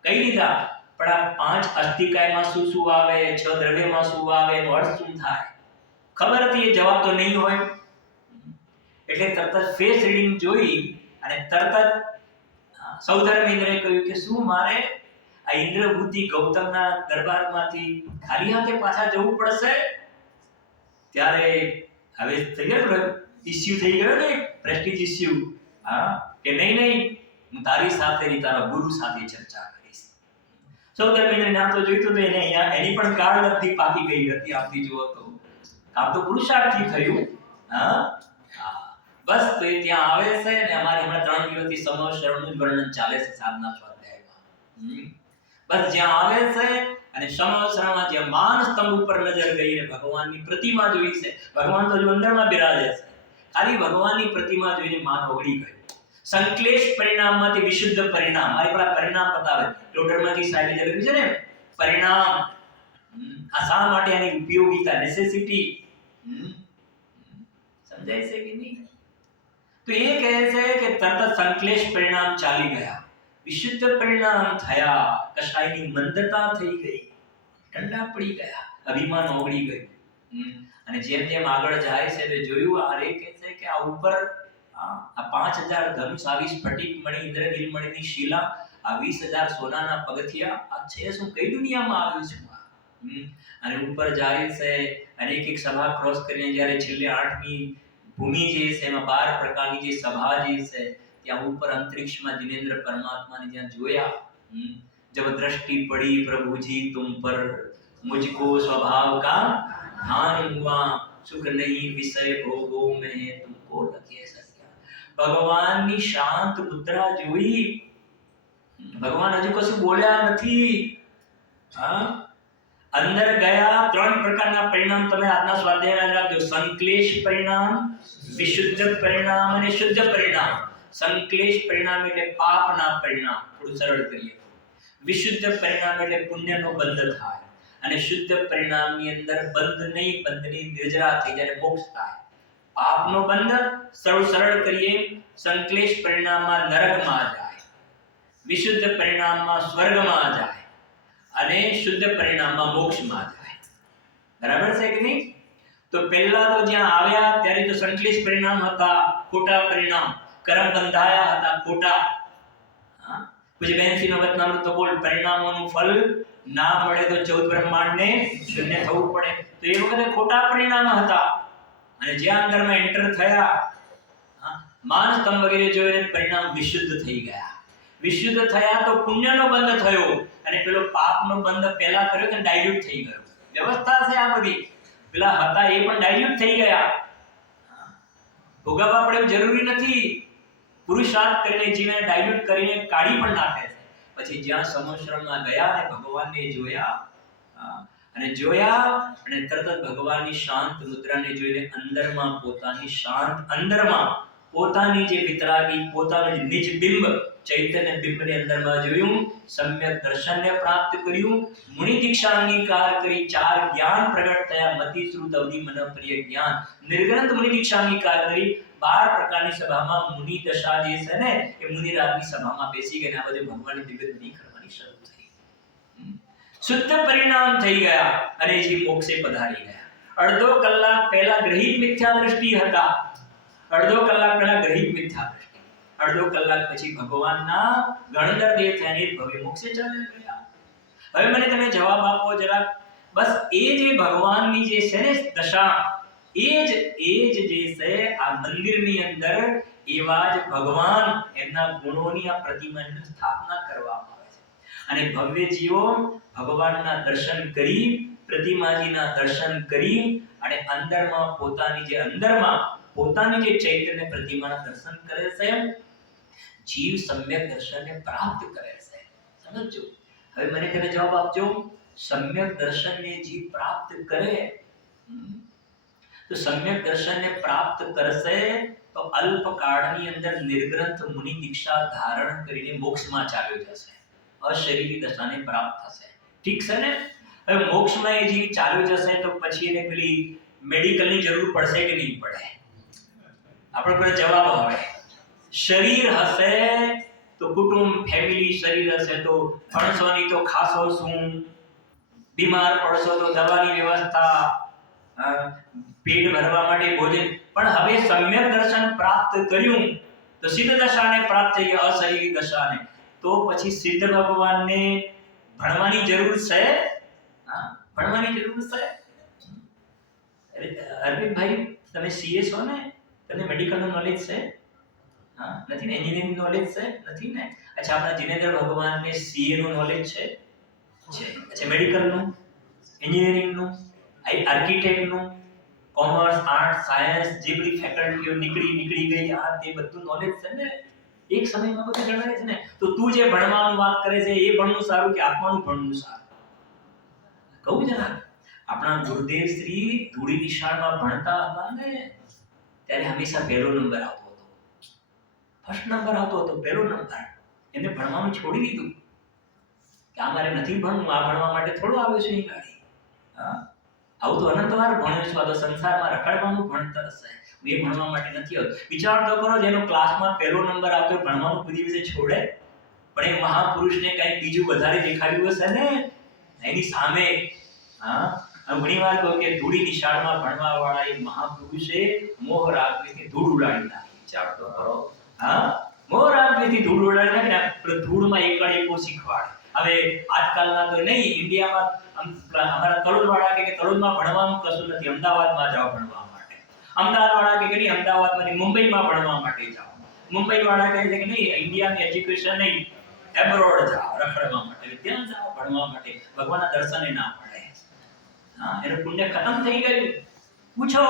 કઈ લીધા પણ આ 5 અસ્થિકાયમાં શું શું આવે, 6 દ્રવ્યમાં શું આવે, એનો અર્થ શું થાય ખબર હતી. એ જવાબ તો નહીં હોય એટલે તરત જ ફેસ રીડિંગ જોઈ અને તરત જ સૌધર્મ ઇન્દ્રએ કહ્યું કે શું મારે આ ઇન્દ્રભૂતિ ગૌતમના દરબારમાંથી ખાલી હાથે પાછા જવું પડશે? ત્યારે હવે થઈ ગયો ઇસ્યુ થઈ ગયો ને, પ્રેસ્ટીજ ઇસ્યુ. હા, કે નહીં નહીં, હું તારી સાથે નહીં, તારા ગુરુ સાથે ચર્ચા કરીશ. સૌધર્મ ઇન્દ્રને ના તો જોઈતું તો એને અહીંયા એની પણ કાળ નથી પાકી ગઈ હતી. આપતી જુઓ તો કામ તો પુરુષાર્થથી થયું. હા, બસ તો એ ત્યાં આવે છે ને અમારે હમણાં 3 દિવસથી સમય શરણનું જ વર્ણન ચાલે છે સાધના સ્વાધ્યાયમાં. બસ જ્યાં આવે છે અને સમય શરણમાં જે માન સ્તંભ ઉપર નજર ગઈ ને ભગવાનની પ્રતિમા જોઈ છે. ભગવાન તો જો અંદરમાં બિરાજે છે. ખાલી ભગવાનની પ્રતિમા જોઈને માન ઓગળી ગઈ. સંક્લેશ પરિણામમાંથી વિશુદ્ધ પરિણામ. મારી પાસે પરિણામ બતાવે ટોટરમાંથી સાઈડ લખ્યું છે ને પરિણામ. આ શા માટે એની ઉપયોગિતા, નેસેસિટી સમજાય છે કે નહીં? તો એ કહે છે કે તરત સંક્લેશ પરિણામ ચાલી ગયા, વિશુદ્ધ પરિણામ થયા, કશાયની મંદતા થઈ ગઈ, ઠંડા પડી ગયા, અભિમાન ઓગળી ગયું. અને જેમ જેમ આગળ જાય છે તે જોયું આ રે કહે છે કે આ ઉપર આ 5000 ધનુષ, 20 સ્ફટિક મણિ, ઇન્દ્રનીલ મણિની શિલા, આ 20000 સોનાના પગથિયા, આ છે શું? કઈ દુનિયામાં આવ્યું છું? અને ઉપર જાય છે અને એક સભા ક્રોસ કરીને જ્યારે છેલ્લે 8મી ભૂમિ જે છે એમાં 12 પ્રકારની જે સભા જે છે ત્યાં ઉપર અંતરિક્ષમાં જિનેન્દ્ર પરમાત્માને જ્યાં જોયા, जब दृष्टि पड़ी प्रभु जी तुम पर मुझको स्वभाव का ध्यान हुआ, सुख नहीं विषय भोगों में तुमको लगे सत्या. ભગવાનની શાંત મુદ્રા જોઈ. ભગવાન હજુ કશું બોલ્યા નથી. હા, અંદર ગયા. 3 પ્રકારના પરિણામ તમે આજના સ્વાધ્યાયમાં રાખજો. સંક્લેશ પરિણામ, વિશુદ્ધ પરિણામ અને શુદ્ધ પરિણામ. સંક્લેશ પરિણામ એટલે પાપના પરિણામ. થોડું સરળ કરીએ. વિશુદ્ધ પરિણામ એટલે પુણ્યનો બંધ થાય અને શુદ્ધ પરિણામની અંદર બંધ નહીં, બંધની નિર્જરા થઈ જાય, મોક્ષ થાય. પાપનો બંધ સરળ કરીએ, સંક્લેશ પરિણામમાં નરકમાં જાય, વિશુદ્ધ પરિણામમાં સ્વર્ગમાં જાય અને શુદ્ધ પરિણામમાં મોક્ષમાં જાય. બરાબર છે કે નહીં? તો પહેલા તો જ્યાં આવ્યા ત્યારે તો સંક્લેશ પરિણામ હતા, ખોટા પરિણામ, કર્મ બંધાયા હતા ખોટા. પછી બેનસીનો વતનામૃત તો બોલ, પરિણામોનું ફળ ના મળે તો 14 બ્રહ્માંડને શૂન્ય થવું પડે. તો એ વખતે ખોટા પરિણામ હતા. અને જ્યાં અંદરમાં એન્ટર થયા, માન સ્તંભ વગેરે જોઈને પરિણામ વિશુદ્ધ થઈ ગયા. વિશુદ્ધ થયા તો પુણ્યનો બંધ થયો અને પેલો પાપનો બંધ પહેલા કર્યો કે ડાયલ્યુટ થઈ ગયો. વ્યવસ્થા છે આ બધી. પેલા હતા એ પણ ડાયલ્યુટ થઈ ગયા. ભોગવવા પડે જરૂરી નથી. પુરુષાર્થ કરીને જીવને ડાયલ્યુટ કરીને કાઢી પણ નાખે છે. પછી જ્યાં સમોશ્રમમાં ગયા અને ભગવાનને જોયા અને તરત જ ભગવાનની શાંત મુદ્રાને જોઈને અંદરમાં પોતાની શાંત, અંદરમાં પોતાની જે વિતરાગી, પોતાનું નિજ બિંબ, ચૈતન્ય બિંબને અંદરમાં જોયું, સમ્યક દર્શનને પ્રાપ્ત કર્યું, મુનિ દીક્ષા અંગીકાર કરી, 4 જ્ઞાન પ્રગટ થયા, મતિ શ્રુત અવધિ મન પ્રિય જ્ઞાન, નિર્ગ્રંથ મુનિ દીક્ષા અંગીકાર કરી, 12 પ્રકારની સભામાં મુનિ દશા જે છે ને એ મુનિ રાજની સભામાં બેસી ગયા. આ બધું ભગવાનની દિવ્ય ધ્વનિ કરવાની શાંતિ શરૂ થઈ. શુદ્ધ પરિણામ થઈ ગયા અને જે મોક્ષે પધારી ગયા. અડધો કલાક પહેલા ગ્રહિત મિથ્યા દ્રષ્ટિ હતા, અડધો કલાક પહેલા ગ્રહિત મિથ્યા દ્રષ્ટિ, અડધો કલાક પછી ભગવાનના ગણધર દેહ થઈને ભવ્ય મોક્ષે ચાલ્યા ગયા. હવે મને તમે જવાબ આપો જરા, બસ એ જે ભગવાનની જે છે ને દશા, એ જ જે છે આ મંદિરની અંદર એવા જ ભગવાન એમના ગુણોની આ પ્રતિમાની સ્થાપના કરવામાં આવે છે. અને ભવ્ય જીવો ભગવાનના દર્શન કરી, પ્રતિમાજીના દર્શન કરી અને અંદરમાં પોતાની જે ચૈતન્ય પ્રતિમાના દર્શન કરે છે, જીવ સમ્યક દર્શનને પ્રાપ્ત કરે છે. સમજો. હવે મને તમે જવાબ આપજો, સમ્યક દર્શનને જીવ પ્રાપ્ત કરે તો સમ્યક દર્શનને પ્રાપ્ત કરશે તો અલ્પકાળની અંદર નિર્ગ્રંથ મુનિ દીક્ષા ધારણ કરીને મોક્ષમાં ચાલ્યો જશે, અશરીરી દશાને પ્રાપ્ત થશે. ઠીક છે ને? હવે મોક્ષમાં એ જીવ ચાલ્યો જશે તો પછી એને પેલી મેડિકલની જરૂર પડશે કે નહીં પડે? આપણો પર જવાબ આવે. શરીર હશે તો કુટુંબ, ફેમિલી, શરીર હશે તો ભણશો નહીં તો ખાશો શું, બીમાર પડશો તો દવાની વ્યવસ્થા, પેટ ભરવા માટે ભોજન. પણ હવે સમ્યક દર્શન પ્રાપ્ત કર્યું તો સિદ્ધ દશાને પ્રાપ્ત થઈ, અશરીરી દશાને, તો પછી સિદ્ધ ભગવાનને ભણવાની જરૂર છે? ભણવાની જરૂર છે? અરવિંદભાઈ, તમે સીએ છો ને, તમને મેડિકલનું નોલેજ છે? નથી ને? એન્જિનિયરિંગ નોલેજ છે? નથી ને? અચ્છા, આપણા જીનેન્દ્ર ભગવાનને સીએ નું નોલેજ છે? અચ્છા, મેડિકલનું, એન્જિનિયરિંગનું, આર્કિટેક્ટનું, કોમર્સ, આર્ટ, સાયન્સ, જે બધી ફેકલ્ટીઓ નીકળી ગઈ, આ તે બધું નોલેજ છે ને? એક સમયમાં બધું જણાય છે ને? તો તું જે ભણવાનું વાત કરે છે એ ભણવું સારું કે આત્માનું ભણવું સારું? કહું જરા. આપણા ગુરુદેવ શ્રી ધૂળી નિશાળમાં ભણતા હતા ને, ત્યારે હંમેશા પહેલો નંબર આવતો હતો, ફર્સ્ટ નંબર આવતો હતો, પહેલો નંબર. એને ભણવાનું છોડી દીધું કે આ મારે નથી ભણવું, આ ભણવા માટે થોડું આવ્યો છું અહીં ગાડી. આવું તો અનંતવાર ભણ્યો છું, આ તો સંસારમાં રખડવાનું ભણતર હશે, એ ભણવા માટે નથી આવતો. વિચાર તો કરો, જેનો ક્લાસમાં પહેલો નંબર આવતો ભણવાનું કોઈ દિવસે છોડે? પણ એ મહાપુરુષને કંઈક બીજું વધારે દેખાડ્યું હશે ને એની સામે. ઘણી વાર કહું કે ધૂળી નિશાળમાં ભણવા વાળા એ મહાપુરુષે મોહ રાગથી ધૂળ ઉડાડી નાખી. વિચાર તો કરો. મોહ રાગથી ધૂળ ઉડાડી નાખી, ધૂળમાં એકડેકો શીખવાડે. હવે આજકાલના તો નહીં, ઇન્ડિયામાં અમારા તળોદવાળા કે તળોદમાં ભણવાનું કશું નથી, અમદાવાદમાં જાઓ ભણવા માટે. અમદાવાદવાળા કે નહીં, અમદાવાદમાં મુંબઈમાં ભણવા માટે જાઓ. મુંબઈવાળા કહે છે કે નહીં, ઇન્ડિયાની એજ્યુકેશન નહીં, એબ્રોડ જાઓ રખડવા માટે, ત્યાં જાઓ ભણવા માટે, ભગવાનના દર્શને ના મળે. એનું પુણ્ય ખતમ થઈ ગયું. પૂછો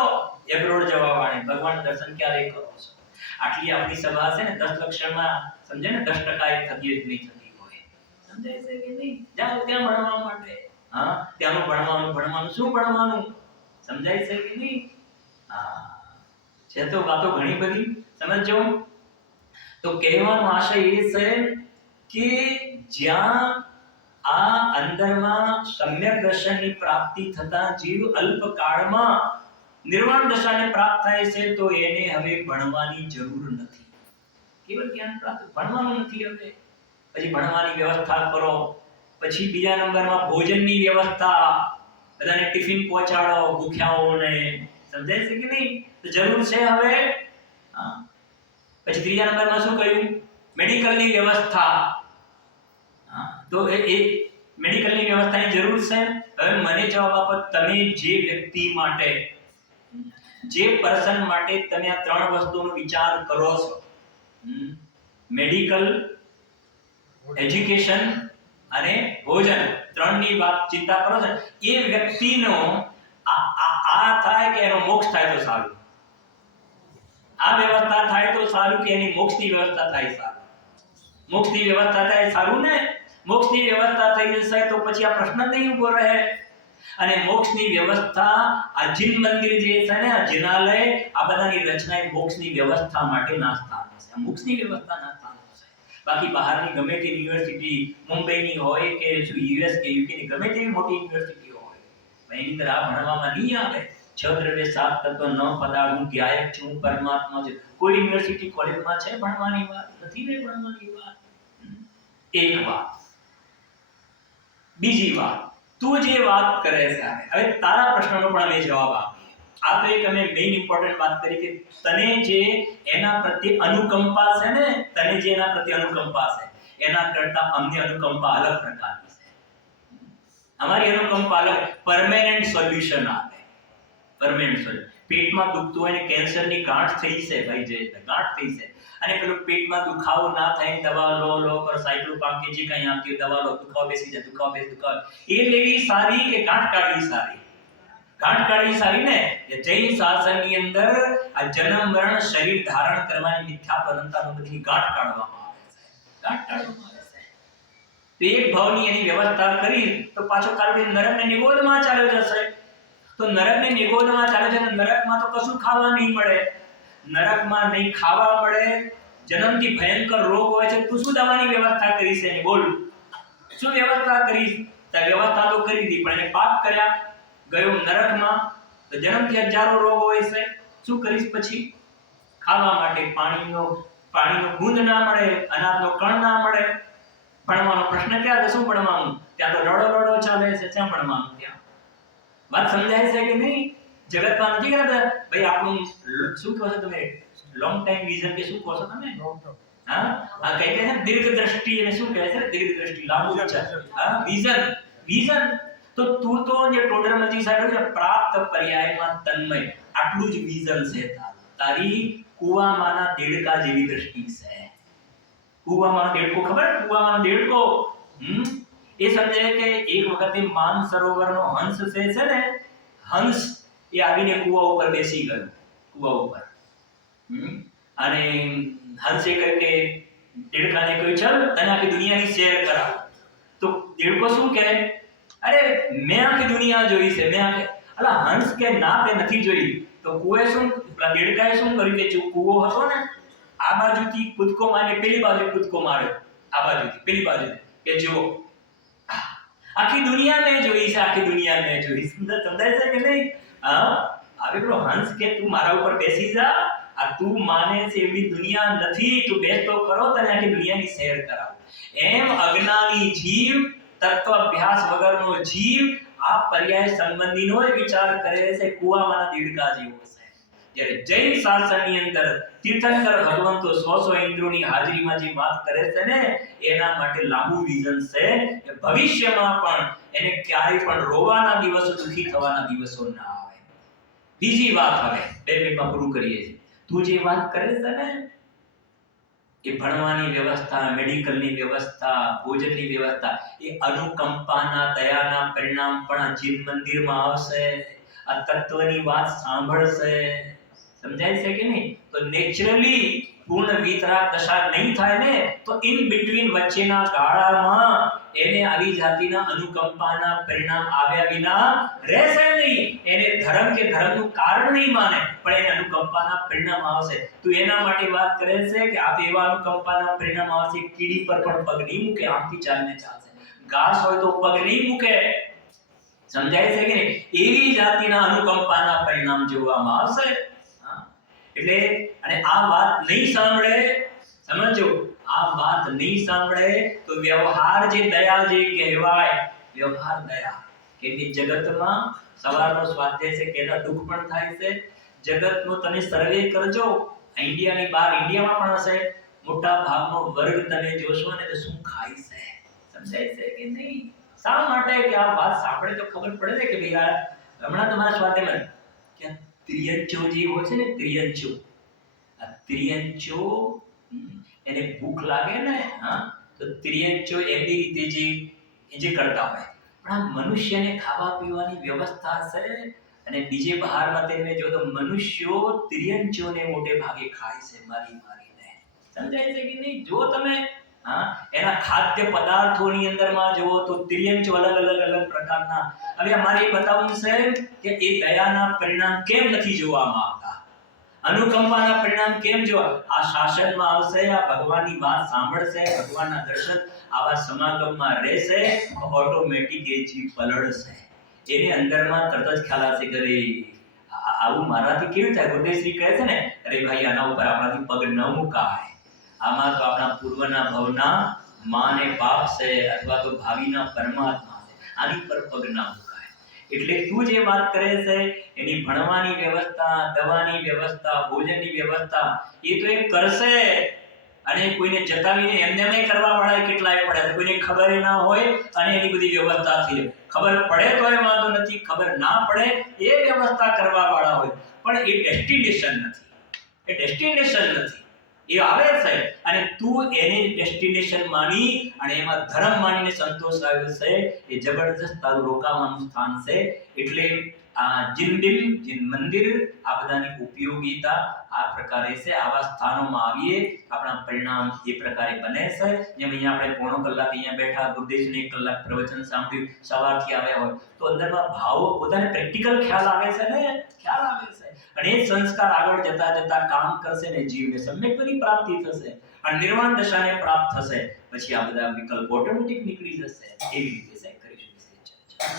એબ્રોડ જવા વાળે, ભગવાનના દર્શન ક્યારે કરો છો? આટલી આપણી સભા છે ને 10 લક્ષણમાં સમજે ને 10% એ થતી જ નહીં થતી હોય. સમજાય છે કે નહીં? જાઓ ત્યાં ભણવા માટે. ત્યાંનું ભણવાનું શું ભણવાનું? સમજાય છે કે નહીં? છે તો વાતો ઘણી બધી, સમજો. તો કહેવાનો આશય એ છે કે જ્યાં આ અંદરમાં સમ્યક દર્શનની પ્રાપ્તિ થતા જીવ અલ્પકાળમાં નિર્વાણ દશાને પ્રાપ્ત થાય છે, તો એને હવે ભણવાની જરૂર નથી. કેવળ જ્ઞાન પ્રાપ્ત, ભણવાનું નથી હવે. પછી ભણવાની વ્યવસ્થા કરો, પછી બીજા નંબરમાં ભોજનની વ્યવસ્થા, બધાને ટિફિન પહોંચાડો ભૂખ્યાઓને. સમજાય છે કે નહીં? તો જરૂર છે હવે. પછી ત્રીજા નંબરમાં શું કહ્યું? મેડિકલની વ્યવસ્થા. તો એ મેડિકલની વ્યવસ્થાની જરૂર છે. હવે મને જવાબ આપો, તમે જે વ્યક્તિ માટે, જે પર્સન માટે તમે આ ત્રણ વસ્તુનો વિચાર કરો છો, મેડિકલ, એજ્યુકેશન અને ભોજન, ત્રણની વાત ચિંતા કરો છો, એ વ્યક્તિનો આ થાય કે એનો મોક્ષ થાય તો સારું, આ વ્યવસ્થા થાય તો સારું કે એની મોક્ષની વ્યવસ્થા થાય સારું. મોક્ષની વ્યવસ્થા થાય સારું ને? મોક્ષની વ્યવસ્થા થઈ જશે તો પછી આ પ્રશ્ન નહીં ઉભો રહે. અને મોક્ષની વ્યવસ્થા, આ જીન મંદિર જે છે ને, આ જિનાલય, આ બધાની રચના એ મોક્ષની વ્યવસ્થા માટે ના સ્થાન છે. મોક્ષની વ્યવસ્થા ના સ્થાન છે. બાકી બહારની ગમે તે યુનિવર્સિટી, મુંબઈની હોય કે યુએસ કે યુકે ની ગમે તેવી મોટી યુનિવર્સિટી હોય, એની અંદર આ ભણવામાં નહીં આવે. 6 દ્રવ્ય 7 તત્વ 9 પદાર્થ, હું ગાયક છું, પરમાત્મા છું. કોઈ યુનિવર્સિટી કોલેજમાં છે ભણવાની વાત? નથી ને ભણવાની વાત. એક વાત. બીજી વાત, તું જે વાત કરે છે હવે તારા પ્રશ્નનો પણ અમે જવાબ આપીએ. આ તો એક અમે મેઇન ઇમ્પોર્ટન્ટ વાત કરી કે તને જે એના પ્રત્યે અનુકંપા છે ને, તને જે એના પ્રત્યે અનુકંપા છે એના કરતા અમને અનુકંપા અલગ પ્રકારની છે. અમારી અનુકંપા અલગ, પરમેનન્ટ સોલ્યુશન આપે. Permanent solution. પેટમાં દુખતું હોય ને કેન્સરની ગાંઠ થઈ છે ભાઈ, જે ગાંઠ થઈ છે અને પેલું પેટમાં દુખાવો ના થાય, દવા લો પર સાયક્લોપામ કે જે કંઈ આપતી દવા લો, દુખાવો બેસી જાય, દુખાવો. એ લેવી સારી કે ગાંઠ કાઢવી સારી? ગાંઠ કાઢવી સારી ને. જૈન શાસનની અંદર આ જન્મ મરણ શરીર ધારણ કરવાની મિથ્યા પરંપરાનો બધી ગાંઠ કાઢવામાં આવે છે. ગાંઠ કાઢવામાં આવે છે. તો એક ભાવની એની વ્યવસ્થા કરી તો પાછો કાઢી નરકને નિગોદમાં ચાલ્યો જશે. તો નરકને નિગોદમાં ચાલે છે, નરકમાં તો કશું ખાવા નહીં મળે. નરકમાં નહીં ખાવા મળે, જન્મથી ભયંકર રોગ હોય છે. તું શું દવાની વ્યવસ્થા કરી છે? બોલ, શું વ્યવસ્થા કરી? તો વ્યવસ્થા તો કરી હતી, પણ એને પાપ કર્યા, ગયો નરકમાં. તો જન્મથી હજારો રોગ હોય છે. શું કરીશ પછી? ખાવા માટે પાણીનો બૂંદ ના મળે, અનાજનો કણ ના મળે. ભણવાનો પ્રશ્ન ક્યાં છે? શું ભણવાનું? ત્યાં તો રડો ચાલે છે. ક્યાં ભણવાનું? ત્યાં વાત સમજાય છે કે નહીં? જગતમાં નથી કરતા ભાઈ. આપણું શું કહો છો તમે? લોંગ ટાઈમ વિઝન કે શું કહો છો તમે? હા, કઈ કહે છે દીર્ઘ દ્રષ્ટિ. અને શું કહે છે? દીર્ઘ દ્રષ્ટિ, લાંબુ વિચાર. હા, વિઝન. તો તું તો જે ટોડરમજી સાહેબ છે, પ્રાપ્ત પર્યાયમાં તન્મય, આટલું જ વિઝન છે તારી. કુવામાંના દેડકા જેવી દ્રષ્ટિ છે. કુવામાંનો દેડકો ખબર? કુવામાંનો દેડકો એ સમજે કે એક વખતે માન સરોવરનો હંસ છે ને, હંસ એ આવીને કુવા ઉપર બેસી ગયો. કુવા ઉપર અને હંસે કહ્યું કે દેડકાને કહ્યું, ચાલ તને આખી દુનિયાની શેર કરાવ. તો દેડકો શું કહે? અરે મેં આખી દુનિયા જોઈ છે. અલા હંસ કે ના, તે નથી જોઈ. તો કુએ શું, દેડકાએ શું કર્યું કે કુવો હતો ને, આ બાજુથી કૂદકો મારીને પેલી બાજુ કૂદકો માર્યો. આ બાજુથી પેલી બાજુ કે જુઓ આખી દુનિયા મેં જોઈ છે. આખી દુનિયા મેં જોઈ. સમજાય છે કે નહીં? હા, હવે પેલો હંસ કે તું મારા ઉપર બેસી જા. આ તું માને છે એવી દુનિયા નથી. તું બેસતો કરો, તને આખી દુનિયાની શેર કરાવ. એમ અજ્ઞાની જીવ, તત્વ અભ્યાસ વગરનો જીવ આ પર્યાય સંબંધીનો વિચાર કરે છે. કુવામાંના દેડકા જેવો છે. જ્યારે જૈન શાસનની અંદર તીર્થંકર ભગવંતો 100 ઇન્દ્રોની હાજરીમાં જે વાત કરે છે ને, એના માટે લાંબુ વિઝન છે કે ભવિષ્યમાં પણ એને ક્યારેય પણ રોવાના દિવસો, દુખી થવાના દિવસો ના આવે. બીજી વાત, હવે 2 મિનિટમાં પૂરું કરીએ છીએ. તું જે વાત કરે છે ને, એ ભણવાની વ્યવસ્થા, મેડિકલની વ્યવસ્થા, ભોજનની વ્યવસ્થા, એ અનુકંપાના, દયાના પરિણામ પણ આ જીન મંદિરમાં આવશે. આ તત્વની વાત સાંભળશે. સમજાય છે કે નહીં? તો નેચરલી પૂર્ણ વિતરાગ દશા નહીં થાય ને, તો ઇન બિટવીન વચ્ચેના ગાળામાં એને આવી જાતિના અનુકંપાના પરિણામ આવ્યા વિના રહેશે નહીં. એને ધર્મ કે ધર્મનું કારણ નહીં માને, પણ એને અનુકંપાના પરિણામ આવશે. તું એના માટે વાત કરે છે કે આ એવા અનુકંપાના પરિણામ આવશે. કીડી પર પણ પગ નહીં મૂકે, આમથી ચાલીને ચાલશે. ઘાસ હોય તો પગ નહીં મૂકે. સમજાય છે કે નહીં? એવી જાતિના અનુકંપાના પરિણામ જોવામાં આવશે. એટલે અને આ વાત નહીં સાંભળે, સમજો, આ વાત નહીં સાંભળે તો વ્યવહાર જે દયા જે કહેવાય, વ્યવહાર દયા કે જગતમાં સવારનો સ્વાધ્યાય છે કે એના દુઃખ પણ થાય છે. જગતનો તમે સર્વે કરજો, ઇન્ડિયાની બહાર, ઇન્ડિયામાં પણ હશે, મોટા ભાગનો વર્ગ તમે જોશો ને તો શું ખાય છે. સમજાય છે કે નહીં? શા માટે કે આ વાત સાંભળે તો ખબર પડે ને કે ભાઈ આ હમણાં તમારા સ્વાધ્યાયમાં કે ત્રિયંચો જે હોય છે ને, ત્રિયંચો, આ ત્રિયંચો એને ભૂખ લાગે ને, હા, તો ત્રિયંચો એવી રીતે જે કરતા હોય. પણ આ મનુષ્યને ખાવા પીવાની વ્યવસ્થા છે. અને બીજે બહારમાં તમે જો તો મનુષ્યો ત્રિયંચોને મોટે ભાગે ખાય છે, મારીને. સમજાય છે કે નહીં? જો તમે એના ખાદ્ય પદાર્થોની અંદરમાં જુઓ તો ત્રિયંચો અલગ પ્રકારના. હવે અમારે એ બતાવવું છે કે એ દયાના પરિણામ કેમ નથી જોવામાં આવતા, અનુકંપાના પરિણામ કેમ જોવા? આ શાસનમાં આવશે, આ ભગવાનની વાત સાંભળશે, ભગવાનના દર્શન આવા સમાગમમાં રહેશે, ઓટોમેટિક એ જીવ પલળશે. એની અંદરમાં તરત જ ખ્યાલ આવશે કે આવું મારાથી કેવું થાય? ગુરુદેવશ્રી કહે છે ને, અરે ભાઈ આના ઉપર આપણાથી પગ ન મુકાય. આમાં તો આપણા પૂર્વના ભવના માં ને બાપ છે, અથવા તો ભાવિના પરમાત્મા છે. આની પર પગ ના મુકાય. એટલે તું જે વાત કરે છે એની ભણવાની વ્યવસ્થા, દવાની વ્યવસ્થા, ભોજનની વ્યવસ્થા એ તો એ કરશે, અને કોઈને જતાવીને એમને કરવા વાળા કેટલાય પડે, કોઈને ખબર ના હોય અને એની બધી વ્યવસ્થા થઈ. ખબર પડે તો એ વાંધો નથી, ખબર ના પડે એ વ્યવસ્થા કરવા વાળા હોય, પણ એ ડેસ્ટિનેશન નથી. એ ડેસ્ટિનેશન નથી, એ આવે છે અને તું એને ડેસ્ટિનેશન માની અને એમાં ધર્મ માનીને સંતોષ આવ્યો છે, એ જબરદસ્ત તારું રોકાવાનું સ્થાન છે. એટલે આ જિંદિલ જીન મંદિર આ બધાની ઉપયોગિતા આ પ્રકારે છે. આવા સ્થાનોમાં આવીએ આપણા પરિણામ એ પ્રકારે બને છે. જેમ અહીંયા આપણે પોણો કલાક અહીંયા બેઠા, ગુરુદેવજીને 1 કલાક પ્રવચન સાંભળ્યું, સવારથી આવ્યા હોય તો અંદરમાં ભાવો પોતાને પ્રેક્ટિકલ ખ્યાલ આવે છે ને, ખ્યાલ આવે છે, અને એ સંસ્કાર આગળ જતા જતા કામ કરશે ને જીવને સમ્યક્તની પ્રાપ્તિ થશે અને નિર્વાણ દશાને પ્રાપ્ત થશે. પછી આ બધા વિકલ્પો ઓટોમેટિક નીકળી જશે. એવી રીતે સાહેબ કરીશું ચર્ચા.